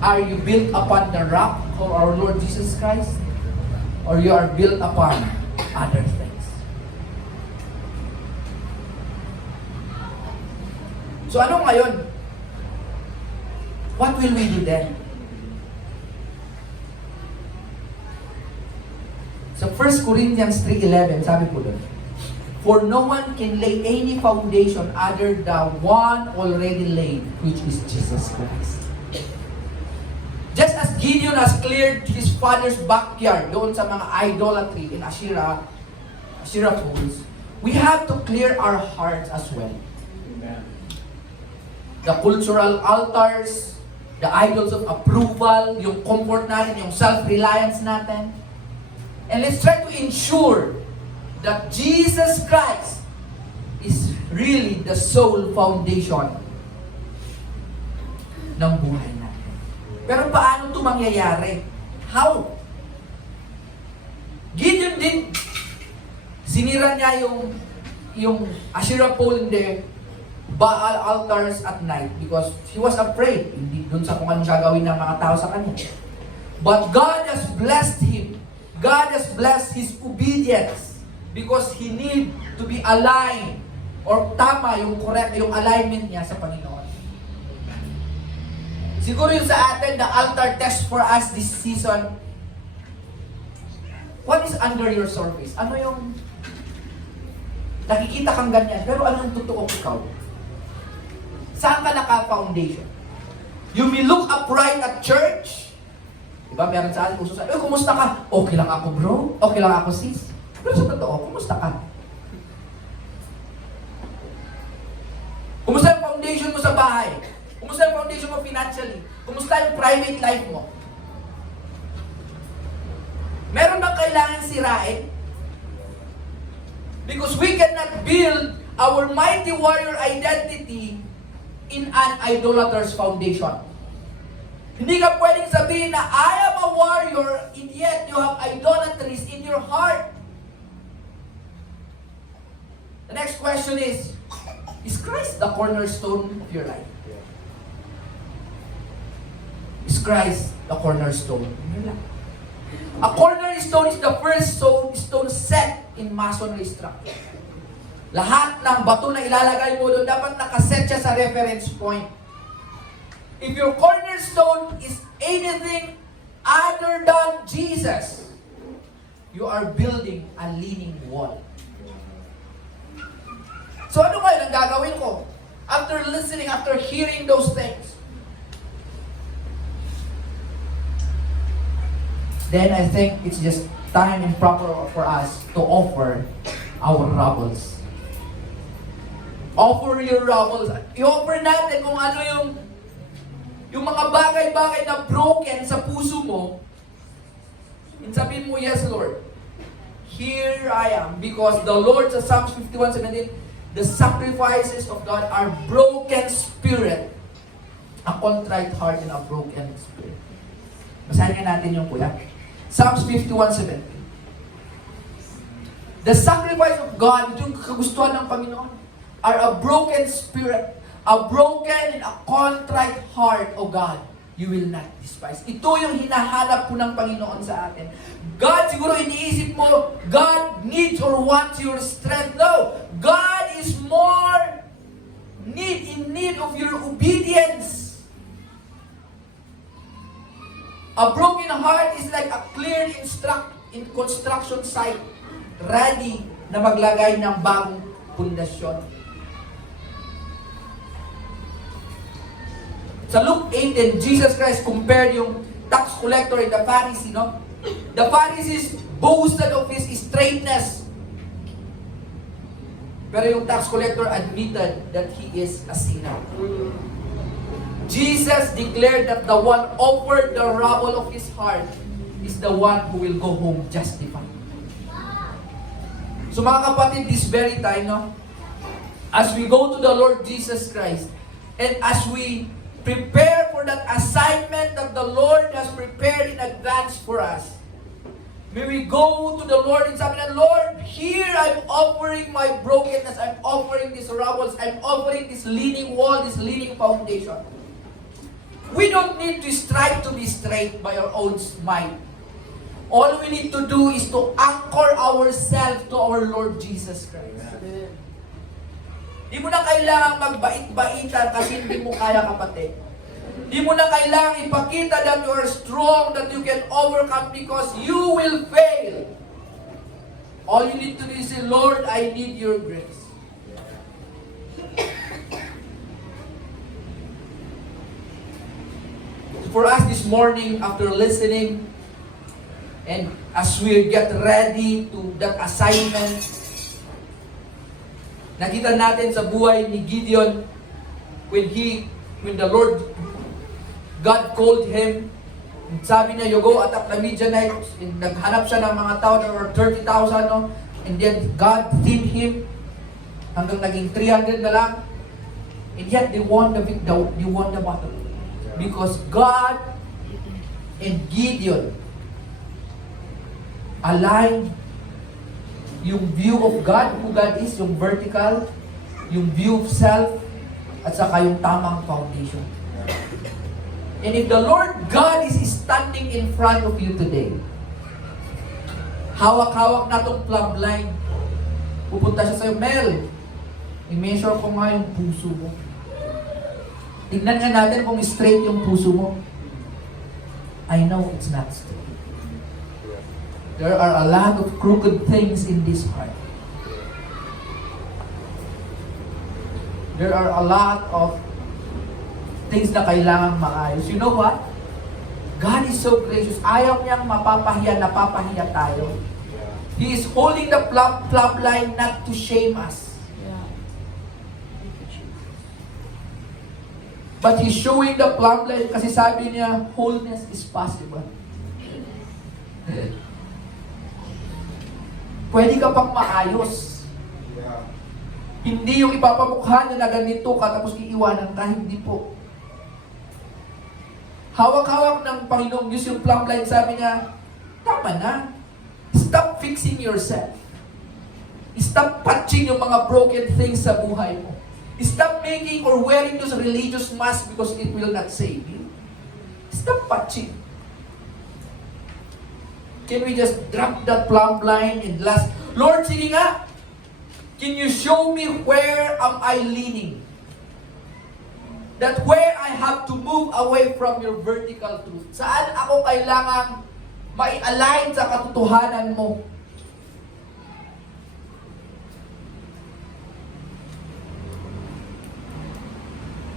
Are you built upon the rock of our Lord Jesus Christ? Or you are built upon other things? So ano ngayon? What will we do then? So 1 Corinthians 3:11, sabi po doon, for no one can lay any foundation other than one already laid, which is Jesus Christ. Just as Gideon has cleared his father's backyard doon sa mga idolatry in Asherah poles, we have to clear our hearts as well. Amen. The cultural altars, the idols of approval, yung comfort natin, yung self-reliance natin. And let's try to ensure that Jesus Christ is really the sole foundation ng buhay natin. Pero paano ito mangyayari? How? Gideon din, sinira niya yung Asherah pole in the Baal altars at night because he was afraid. Hindi dun sa kung anong gagawin ng mga tao sa kanya. But God has blessed him. God has blessed his obedience. Because he need to be aligned or tama yung correct, yung alignment niya sa Panginoon. Siguro yung sa atin, the altar test for us this season, what is under your surface? Ano yung nakikita kang ganyan, pero ano yung totoong ikaw? Saan ka naka-foundation? You may look upright at church. Diba, meron sa atin, kumusta ka? Okay lang ako bro? Okay lang ako sis? Pero sa totoo, kumusta ka? Kumusta yung foundation mo sa bahay? Kumusta yung foundation mo financially? Kumusta yung private life mo? Meron bang kailangan sirain? Because we cannot build our mighty warrior identity in an idolater's foundation. Hindi ka pwedeng sabihin na I am a warrior and yet you have idolatries in your heart. The next question is Christ the cornerstone of your life? Is Christ the cornerstone of your life? A cornerstone is the first stone set in masonry structure. Lahat ng bato na ilalagay mo doon, dapat nakaset siya sa reference point. If your cornerstone is anything other than Jesus, you are building a leaning wall. So ano ngayon ang gagawin ko? After listening, after hearing those things, then I think it's just time and proper for us to offer our rubbles. Offer your rubbles. I-offer natin kung ano yung mga bagay-bagay na broken sa puso mo. And sabihin mo, yes, Lord. Here I am. Because the Lord sa Psalms 51:17, the sacrifices of God are broken spirit, a contrite heart and a broken spirit. Basahin nga natin yung kuya. Psalms 51:17. The sacrifice of God, ito yung kagustuhan ng Panginoon, are a broken spirit, a broken and a contrite heart, O God, you will not despise. Ito yung hinahanap po ng Panginoon sa atin. God, siguro iniisip mo, God needs or wants your strength. No! God is more in need of your obedience. A broken heart is like a cleared construction site, ready na maglagay ng bagong pundasyon. Sa Luke 18, Jesus Christ compared yung tax collector and the Pharisee, no? The Pharisees boasted of his straightness. Pero yung tax collector admitted that he is a sinner. Jesus declared that the one offered the rubble of his heart is the one who will go home justified. So mga kapatid, this very time, no? As we go to the Lord Jesus Christ, and as we prepare for that assignment that the Lord has prepared in advance for us, may we go to the Lord and sabi na, Lord, here I'm offering my brokenness, I'm offering these rubbles, I'm offering this leaning wall, this leaning foundation. We don't need to strive to be straight by our own might. All we need to do is to anchor ourselves to our Lord Jesus Christ. Di mo na kailangang magbait-baitan kasi hindi mo kaya, kapatid. Di mo na kailangang ipakita that you are strong, that you can overcome because you will fail. All you need to do is say, Lord, I need your grace. For us this morning, after listening, and as we get ready to that assignment, nakita natin sa buhay ni Gideon when the Lord, God called him, sabi niya, you go attack the Midianites, and naghanap siya ng mga tao, there were 30,000, no? And then God thinned him hanggang naging 300 na lang, and yet they won the battle. Because God and Gideon aligned yung view of God, who God is, yung vertical, yung view of self, at saka yung tamang foundation. And if the Lord God is standing in front of you today, hawak-hawak na itong plumb line, pupunta siya sa'yo, Mel, i-measure ko nga yung puso mo. Tignan nga natin kung straight yung puso mo. I know it's not straight. There are a lot of crooked things in this heart. There are a lot of things na kailangang maayos. You know what? God is so gracious. Ayaw niyang mapapahiya tayo. He is holding the plumb line not to shame us, Yeah. Thank you, Jesus. but He's showing the plumb line kasi sabi niya, wholeness is possible. Pwede ka pang maayos. Hindi yung ipapamukha na ganito ka tapos iiwanan ka, hindi po. Hawak-hawak ng Panginoong Diyos yung plumb line, sabi niya, tama na. Stop fixing yourself. Stop patching yung mga broken things sa buhay mo. Stop making or wearing those religious masks because it will not save you. Stop patching. Can we just drop that plumb line and last? Lord, sige nga. Can you show me where am I leaning? That where I have to move away from your vertical truth. Saan ako kailangang mai-align sa katotohanan mo?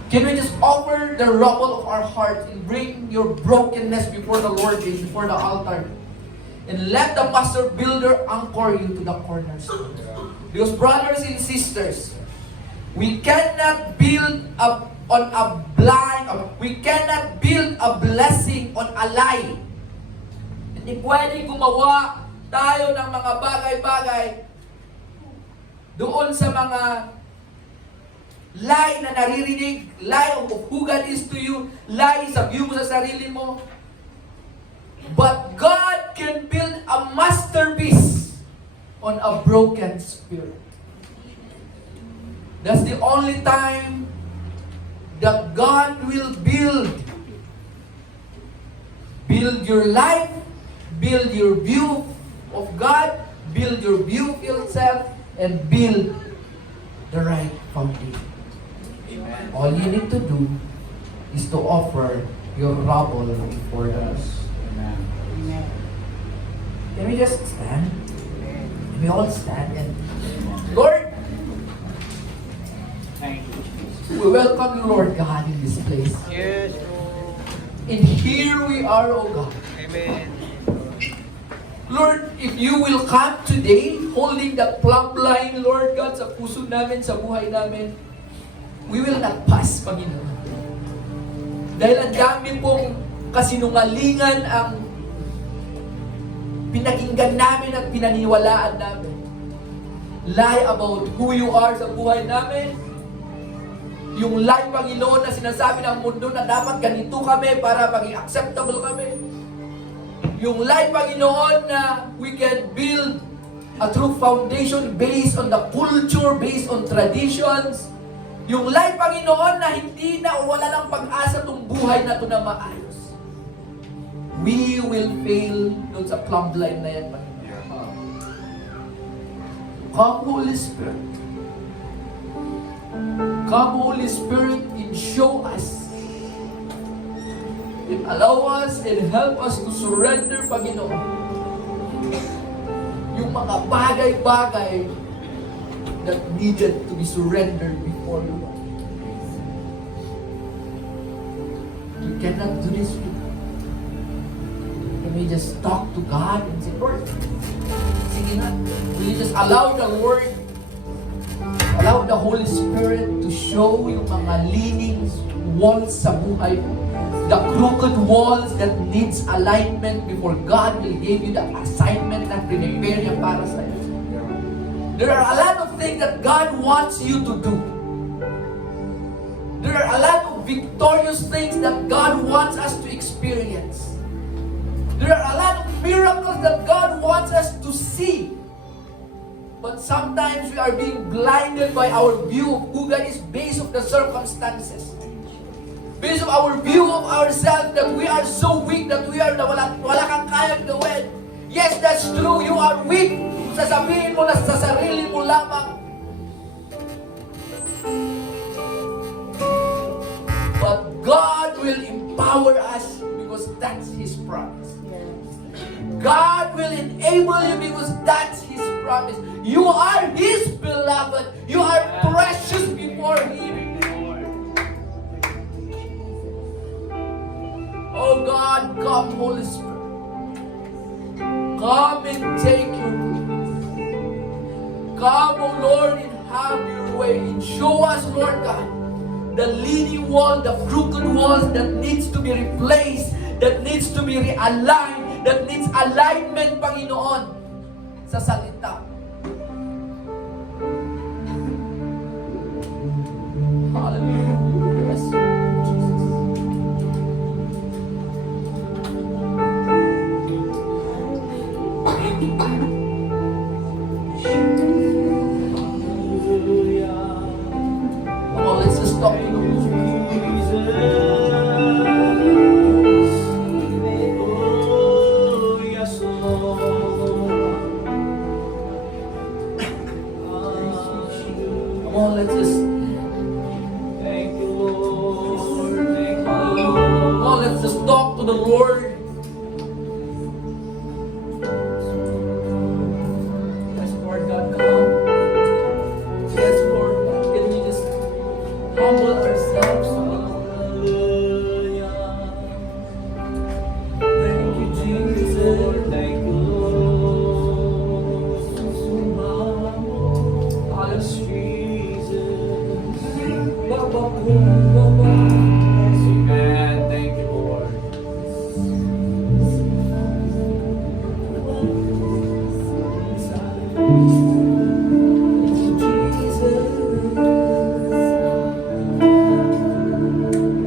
Can we just offer the rubble of our hearts and bring your brokenness before the Lord, before the altar? And let the master builder anchor you to the cornerstone. Because brothers and sisters, we cannot build on a blind, we cannot build a blessing on a lie. Hindi pwedeng gumawa tayo ng mga bagay-bagay doon sa mga lie na naririnig, lie of who God is to you, lie sa view mo sa sarili mo. But God can build a masterpiece on a broken spirit. That's the only time that God will build your life, build your view of God, build your view of yourself, and build the right foundation. Amen. All you need to do is to offer your rubble before us. Amen. Amen. Can we just stand? Can we all stand and Lord, Thank you, Jesus. we welcome you, Lord God, in this place. Yes, Lord. And here we are, O God. Amen. Lord, if you will come today, holding that plumb line, Lord God, sa puso namin, sa buhay namin, we will not pass, Panginoon. Dahil ang dami pong kasinungalingan ang pinakinggan namin at pinaniwalaan namin. Lie about who you are sa buhay namin. Yung lie, Panginoon, na sinasabi ng mundo na dapat ganito kami para maging acceptable kami. Yung lie, Panginoon, na we can build a true foundation based on the culture, based on traditions. Yung lie, Panginoon, na hindi na o wala ng pag-asa itong buhay na ito na maayos. We will fail doon sa plumb line na yan, Panginoon. Come, Holy Spirit. Come, Holy Spirit, and show us. And allow us and help us to surrender, Panginoon. Yung mga bagay-bagay that needed to be surrendered before you. We cannot do this. Can we just talk to God and say, Lord, sige na. Will you just allow the Lord, allow the Holy Spirit to show yung mga leaning walls sa buhay mo. The crooked walls that needs alignment before God will give you the assignment na prepare niya para sa iyo. There are a lot of things that God wants you to do. There are a lot of victorious things that God wants us to experience. There are a lot of miracles that God wants us to see. But sometimes we are being blinded by our view of who God is based on the circumstances. Based on our view of ourselves that we are so weak that we are wala kang kayang gawin. Yes, that's true. You are weak. Sasabihin mo na sa sarili mo lamang. But God will empower us because that's His promise. God will enable you because that's His promise. You are His beloved. You are precious before Him. Oh God, come, Holy Spirit. Come and take your root. Come, O Lord, and have your way. And show us, Lord God, the leaning wall, the crooked walls that needs to be replaced, that needs to be realigned, that needs alignment, Panginoon, sa salita. Hallelujah. Yes, Jesus. Come on, let's just talk to the Lord. Come on, let's just come on, let's just talk to the Lord. Yes, Lord God, come. Yes, Lord God, can we just humble ourselves? Thank you, Jesus. Thank you, Amen. Thank you, Lord.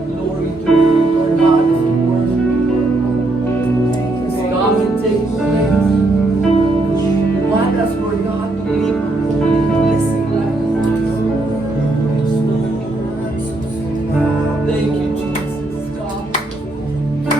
Glory to you, Lord God, as we worship you. Come and take place. You want us, Lord God, to live a holy, blessed life. Thank you, Jesus, God. Sa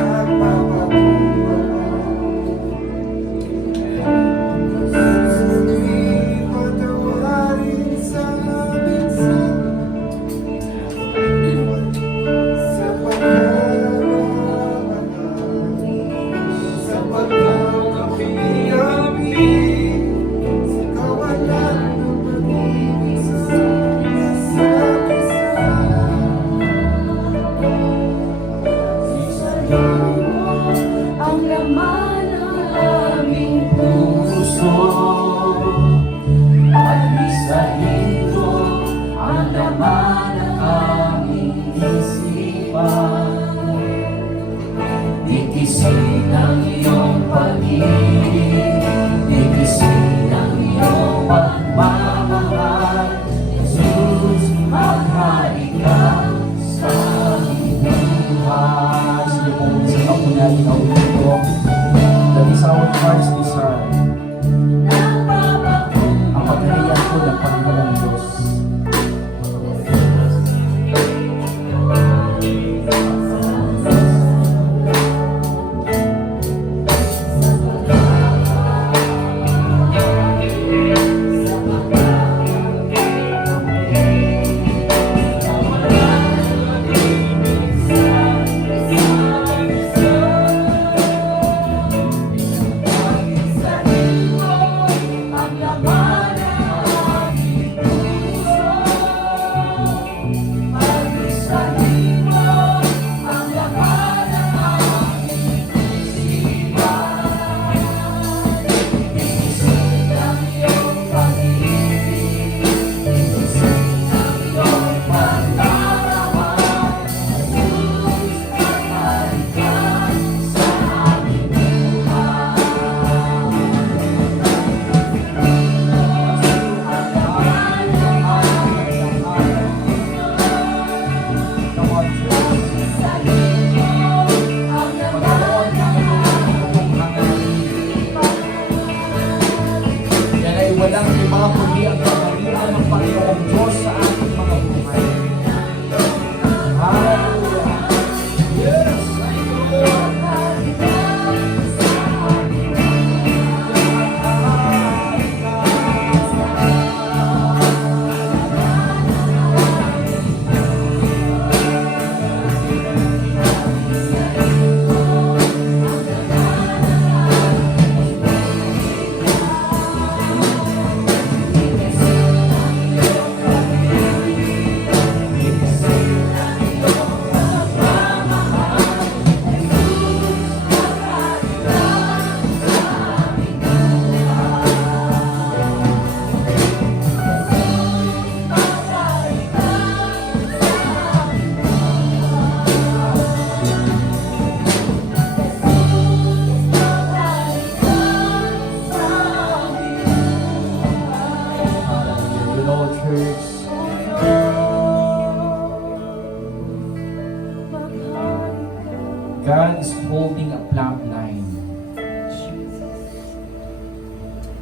God is holding a plumb line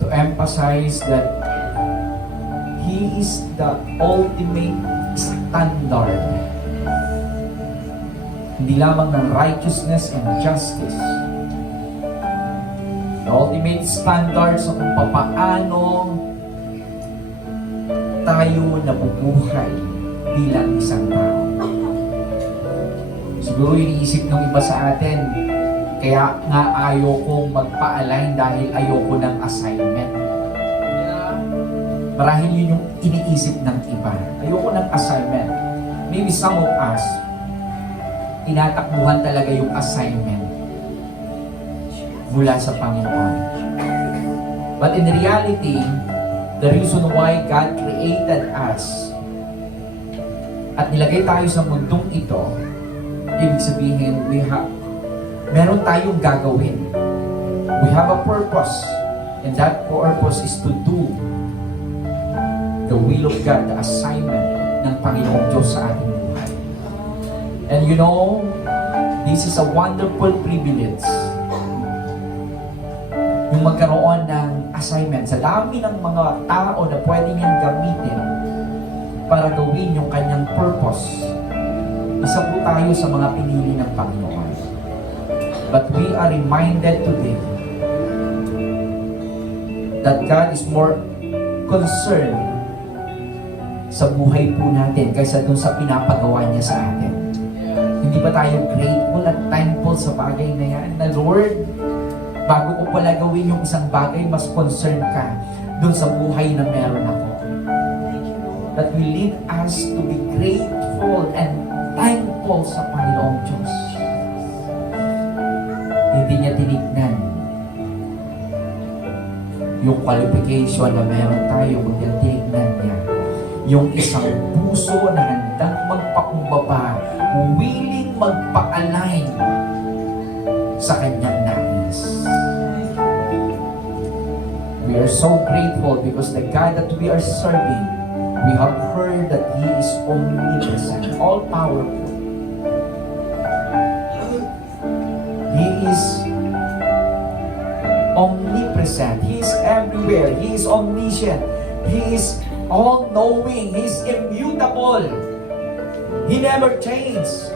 to emphasize that He is the ultimate standard. Hindi lamang ng righteousness and justice. The ultimate standard sa kung paano tayo nabubuhay bilang isang tao. Siguro iniisip ng iba sa atin, kaya nga ayokong magpa-align dahil ayoko ng assignment. Marahil yun yung iniisip ng iba. Ayoko ng assignment. Maybe some of us, tinatakbuhan talaga yung assignment mula sa Panginoon. But in reality, the reason why God created us at nilagay tayo sa mundong ito, ibig sabihin, meron tayong gagawin. We have a purpose. And that purpose is to do the will of God, the assignment ng Panginoong Diyos sa ating buhay. And you know, this is a wonderful privilege. Yung magkaroon ng assignment sa dami ng mga tao na pwede niyang gamitin para gawin yung kanyang purpose. Isa po tayo sa mga pinili ng Panginoon. But we are reminded today that God is more concerned sa buhay po natin kaysa dun sa pinapagawa niya sa atin. Hindi ba tayo grateful at thankful sa bagay na yan? Na Lord, bago ko pala gawin yung isang bagay, mas concerned ka dun sa buhay na meron ako. That will lead us to be grateful and thankful sa Panginoong Diyos. Hindi niya tinignan yung qualification na meron tayo, kundi ang tinignan niya yung isang puso na handang magpakumbaba, willing magpa-align sa kanyang nais. We are so grateful because the God that we are serving, we have heard that He is omnipresent, all-powerful. He is omnipresent. He is everywhere. He is omniscient. He is all-knowing. He is immutable. He never changes.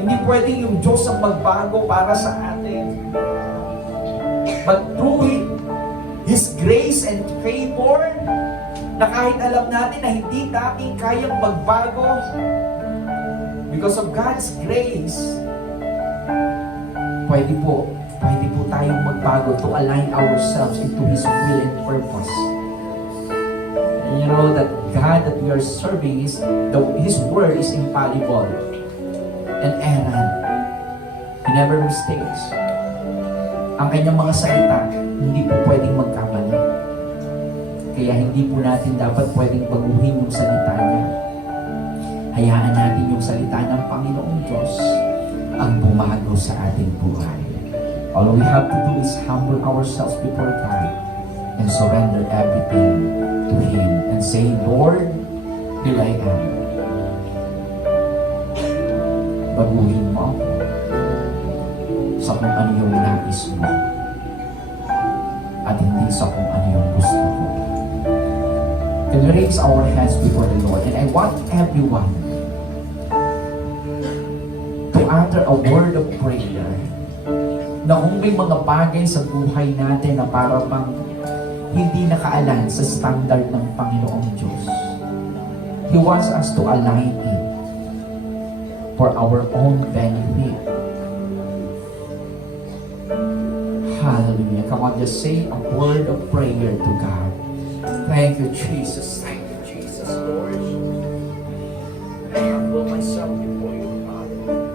Hindi pwedeng yung Diyos ang magbago para sa atin. But through His grace and favor, na kahit alam natin na hindi natin kayang magbago, because of God's grace, pwede po tayong magbago to align ourselves into His will and purpose. And you know that God that we are serving His word is infallible and errant. He never mistakes. Ang kanyang mga salita, hindi po pwedeng magkamali. Kaya hindi po natin dapat pwedeng baguhin yung salita niya. Hayaan natin yung salita ng Panginoong Diyos ang bumago sa ating buhay. All we have to do is humble ourselves before God and surrender everything to Him and say, Lord, here I am. Baguhin mo ako sa kung ano yung nais mo at hindi sa kung ano yung gusto ko. Can we raise our hands before the Lord? And I want everyone to utter a word of prayer na kung may mga bagay sa buhay natin na para bang hindi nakaalign sa standard ng Panginoong Diyos. He wants us to align it for our own benefit. Hallelujah. Come on, just say a word of prayer to God. Thank you, Jesus. Thank you, Jesus, Lord. I humble myself before you, Father.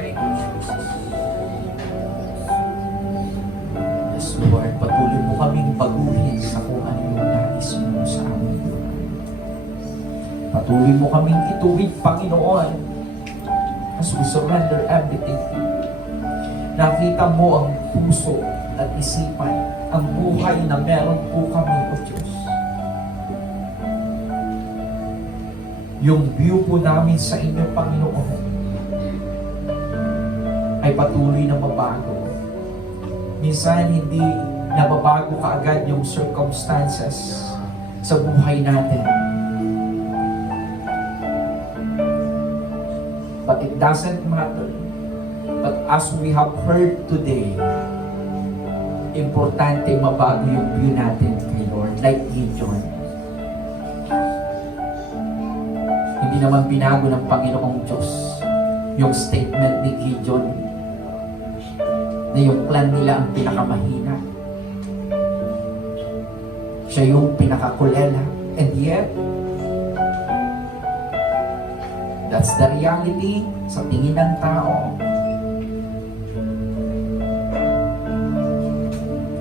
Thank you, Jesus. Patuloy mo kaming ituwid, Panginoon, as we surrender everything to you. Nakita mo ang puso at isipan, ang buhay na meron po kami, O Diyos. Yung view po namin sa inyo, Panginoon, ay patuloy na mabago. Minsan, hindi nababago kaagad yung circumstances sa buhay natin. But it doesn't matter. But as we have heard today, importante mabago yung view natin kay Lord, like Gideon. Hindi naman binago ng Panginoong Diyos yung statement ni Gideon na yung plan nila ang pinakamahina. Siya yung pinakakulela. And yet, that's the reality sa tingin ng tao.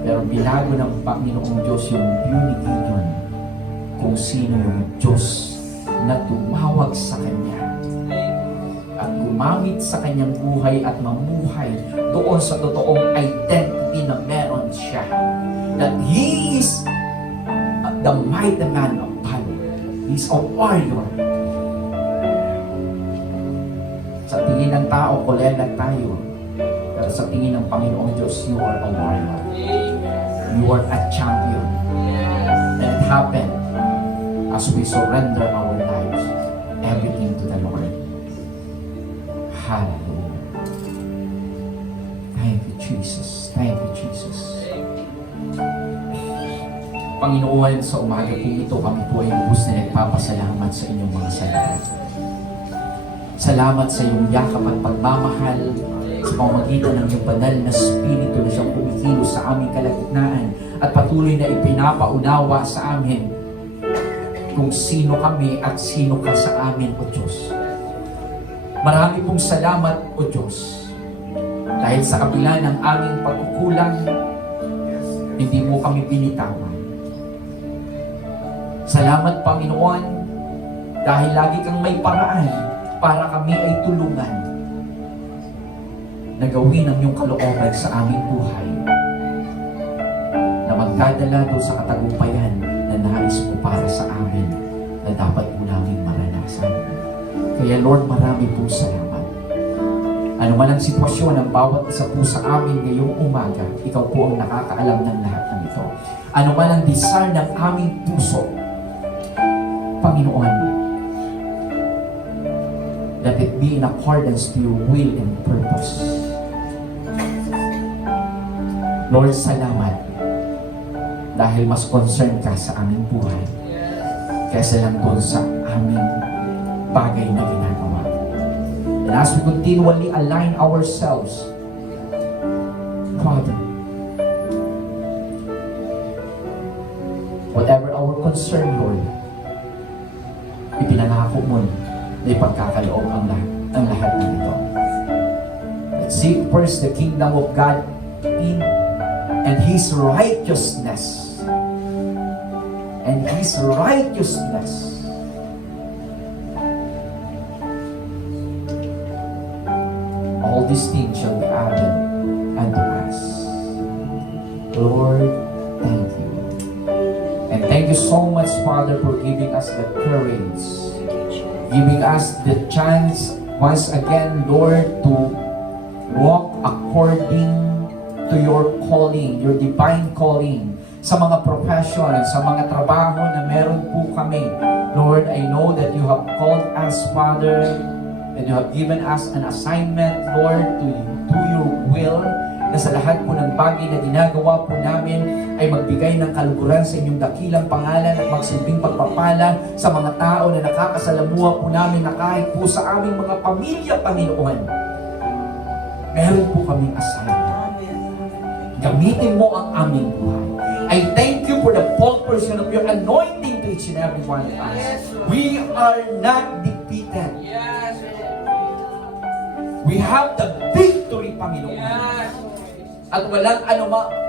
Pero binago ng Panginoong Diyos yung view ni Gideon kung sino yung Diyos na tumawag sa kanya at gumamit sa kanyang buhay at mamuhay doon sa totoong identity na meron siya. That He is the mighty man of valor. He is a warrior. Sa tingin ng tao, kulela tayo. Pero sa tingin ng Panginoong Diyos, you are a warrior. You are a champion. And it happened as we surrender our lives, everything to the Lord. Hallelujah. Thank you, Jesus. Thank you, Jesus. Panginoon, sa umaga po ito, kami po ay lubos na nagpapasalamat sa inyong mga salita. Salamat sa iyong yakap at pagmamahal sa pamamagitan ng iyong banal na Espiritu na siyang kumikilos sa aming kalagitnaan at patuloy na ipinapaunawa sa amin kung sino kami at sino ka sa amin, O Diyos. Marami pong salamat, O Diyos, dahil sa kabila ng aming pagkukulang, hindi mo kami binitawan. Salamat, Panginoon, dahil lagi kang may paraan para kami ay tulungan na gawin ang iyong kalooban sa aming buhay na magdadala doon sa katagumpayan na nais mo para sa amin na dapat po namin maranasan. Kaya Lord, marami pong salamat. Ano man ang sitwasyon ng bawat isa po sa amin ngayong umaga, ikaw po ang nakakaalam ng lahat ng ito. Ano man ang desire ng aming puso, Panginoon, let it be in accordance to your will and purpose. Lord, salamat dahil mas concerned ka sa aming buhay kaysa lang doon sa aming bagay na ginagawa. And as we continually align ourselves, Father, whatever our concern, Lord, ipinangako mo na ipagkakaloob ang lahat ng ito. Let's seek first the kingdom of God and His righteousness. And His righteousness. All these things shall be added unto us. Lord, thank you. And thank you so much, Father, for giving us the courage, giving us the chance once again, Lord, to walk according to your calling, your divine calling, sa mga profession, sa mga trabaho na meron po kami. Lord, I know that you have called us, Father, and you have given us an assignment, Lord, to do your will, na sa lahat po ng bagay na ginagawa po namin ay magbigay ng kaluguran sa inyong dakilang pangalan at magsilbing pagpapala sa mga tao na nakakasalamuha po namin na kahit po sa aming mga pamilya, Panginoon, meron po kaming assignment. Gamitin mo ang aming buhay. I thank you for the full portion of your anointing to each and every one of us. We are not defeated. We have the victory, Panginoon. At walang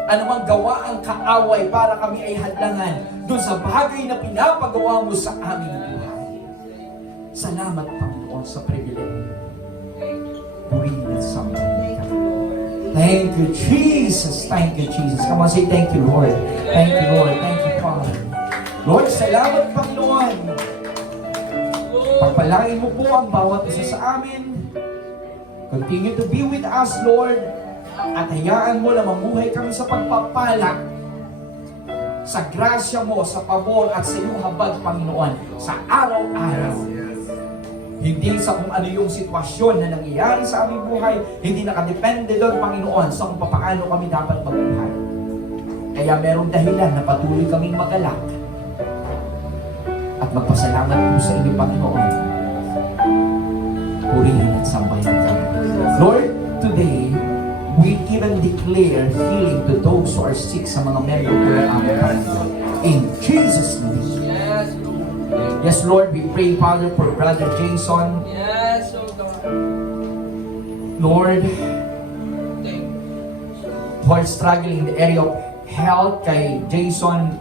anumang gawa ang kaaway para kami ay hadlangan doon sa bagay na pinapagawa mo sa aming buhay. Salamat, Panginoon, sa pribilehyo. Purihin at sambahin ka. Thank you, Jesus. Thank you, Jesus. Come on, say thank you, Lord. Thank you, Lord. Thank you, Father. Lord, salamat, Panginoon. Pagpalain mo po ang bawat isa sa amin. Continue to be with us, Lord. At hayaan mo na mamuhay kami sa pagpapala, sa grasya mo, sa pabor at sa iyong habag, Panginoon, sa araw-araw. Hindi sa kung ano yung sitwasyon na nangyayari sa aming buhay, hindi nakadepende doon, Panginoon, sa kung paano kami dapat mabuhay. Kaya merong dahilan na patuloy kaming magalak at magpasalamat po sa inyo, Panginoon. Purihin at sambahin ka. Lord, today, we even declare healing to those who are sick sa mga member ko ng aming Panginoon. In Jesus' name. Yes, Lord. Yes, Lord, we pray, Father, for Brother Jason. Yes, oh God. Lord, Thank you. who are struggling in the area of health kay Jason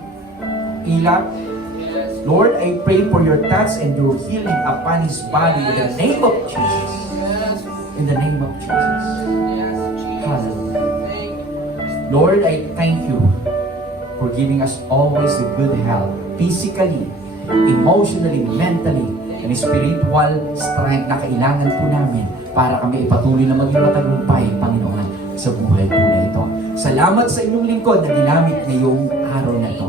Ilap. Yes. Lord, I pray for your touch and your healing upon his body in the name of Jesus. Yes. In the name of Jesus. Yes, Jesus. Hallelujah. Thank you. Lord, I thank you for giving us always the good health, physically, emotionally, mentally, and spiritual strength na kailangan po namin para kami ipatuloy na maging matagumpay, Panginoon, sa buhay po na ito. Salamat sa inyong lingkod na ginamit ngayong araw na ito.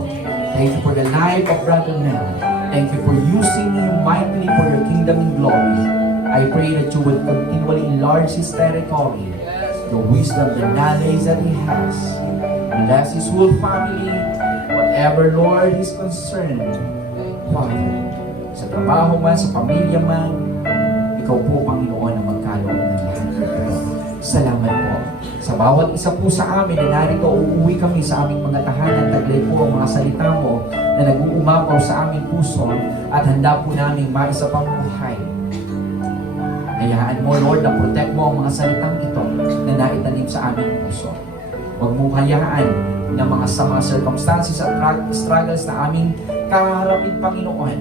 Thank you for the life of Brother Mel. Thank you for using him mightily for your kingdom and glory. I pray that you will continually enlarge his territory, the wisdom, the knowledge that he has. Bless his whole family, whatever, Lord, is concerned. Father, sa trabaho man, sa pamilya man, ikaw po, Panginoon, ang magkaloob ng lahat ng ito. Salamat po. Sa bawat isa po sa amin na narito, uuwi kami sa aming mga tahanan, taglay po ang mga salita mo na nag-uumapaw sa aming puso at handa po namin maisa pang buhay. Hayaan mo, Lord, na protect mo ang mga salitang ito na naitanim sa aming puso. Huwag mong hayaan na sa mga circumstances at struggles na aming kaharapin, Panginoon,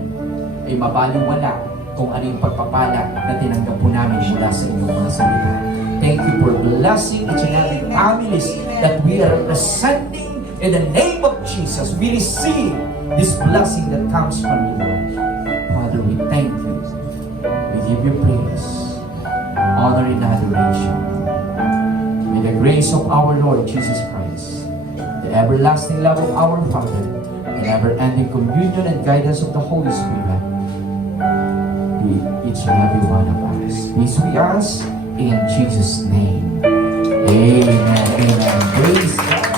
ay mabaliwala kung ano yung pagpapala na tinanggap po namin mula sa inyong mga salita. Thank you for blessing each and every families that we are representing in the name of Jesus. We receive this blessing that comes from you, Lord. Father, we thank you. We give you praise, honor, and adoration. May the grace of our Lord Jesus Christ, the everlasting love of our Father, and never-ending communion and guidance of the Holy Spirit be each and every one of us. Peace be us in Jesus' name. Amen. Amen. Praise God.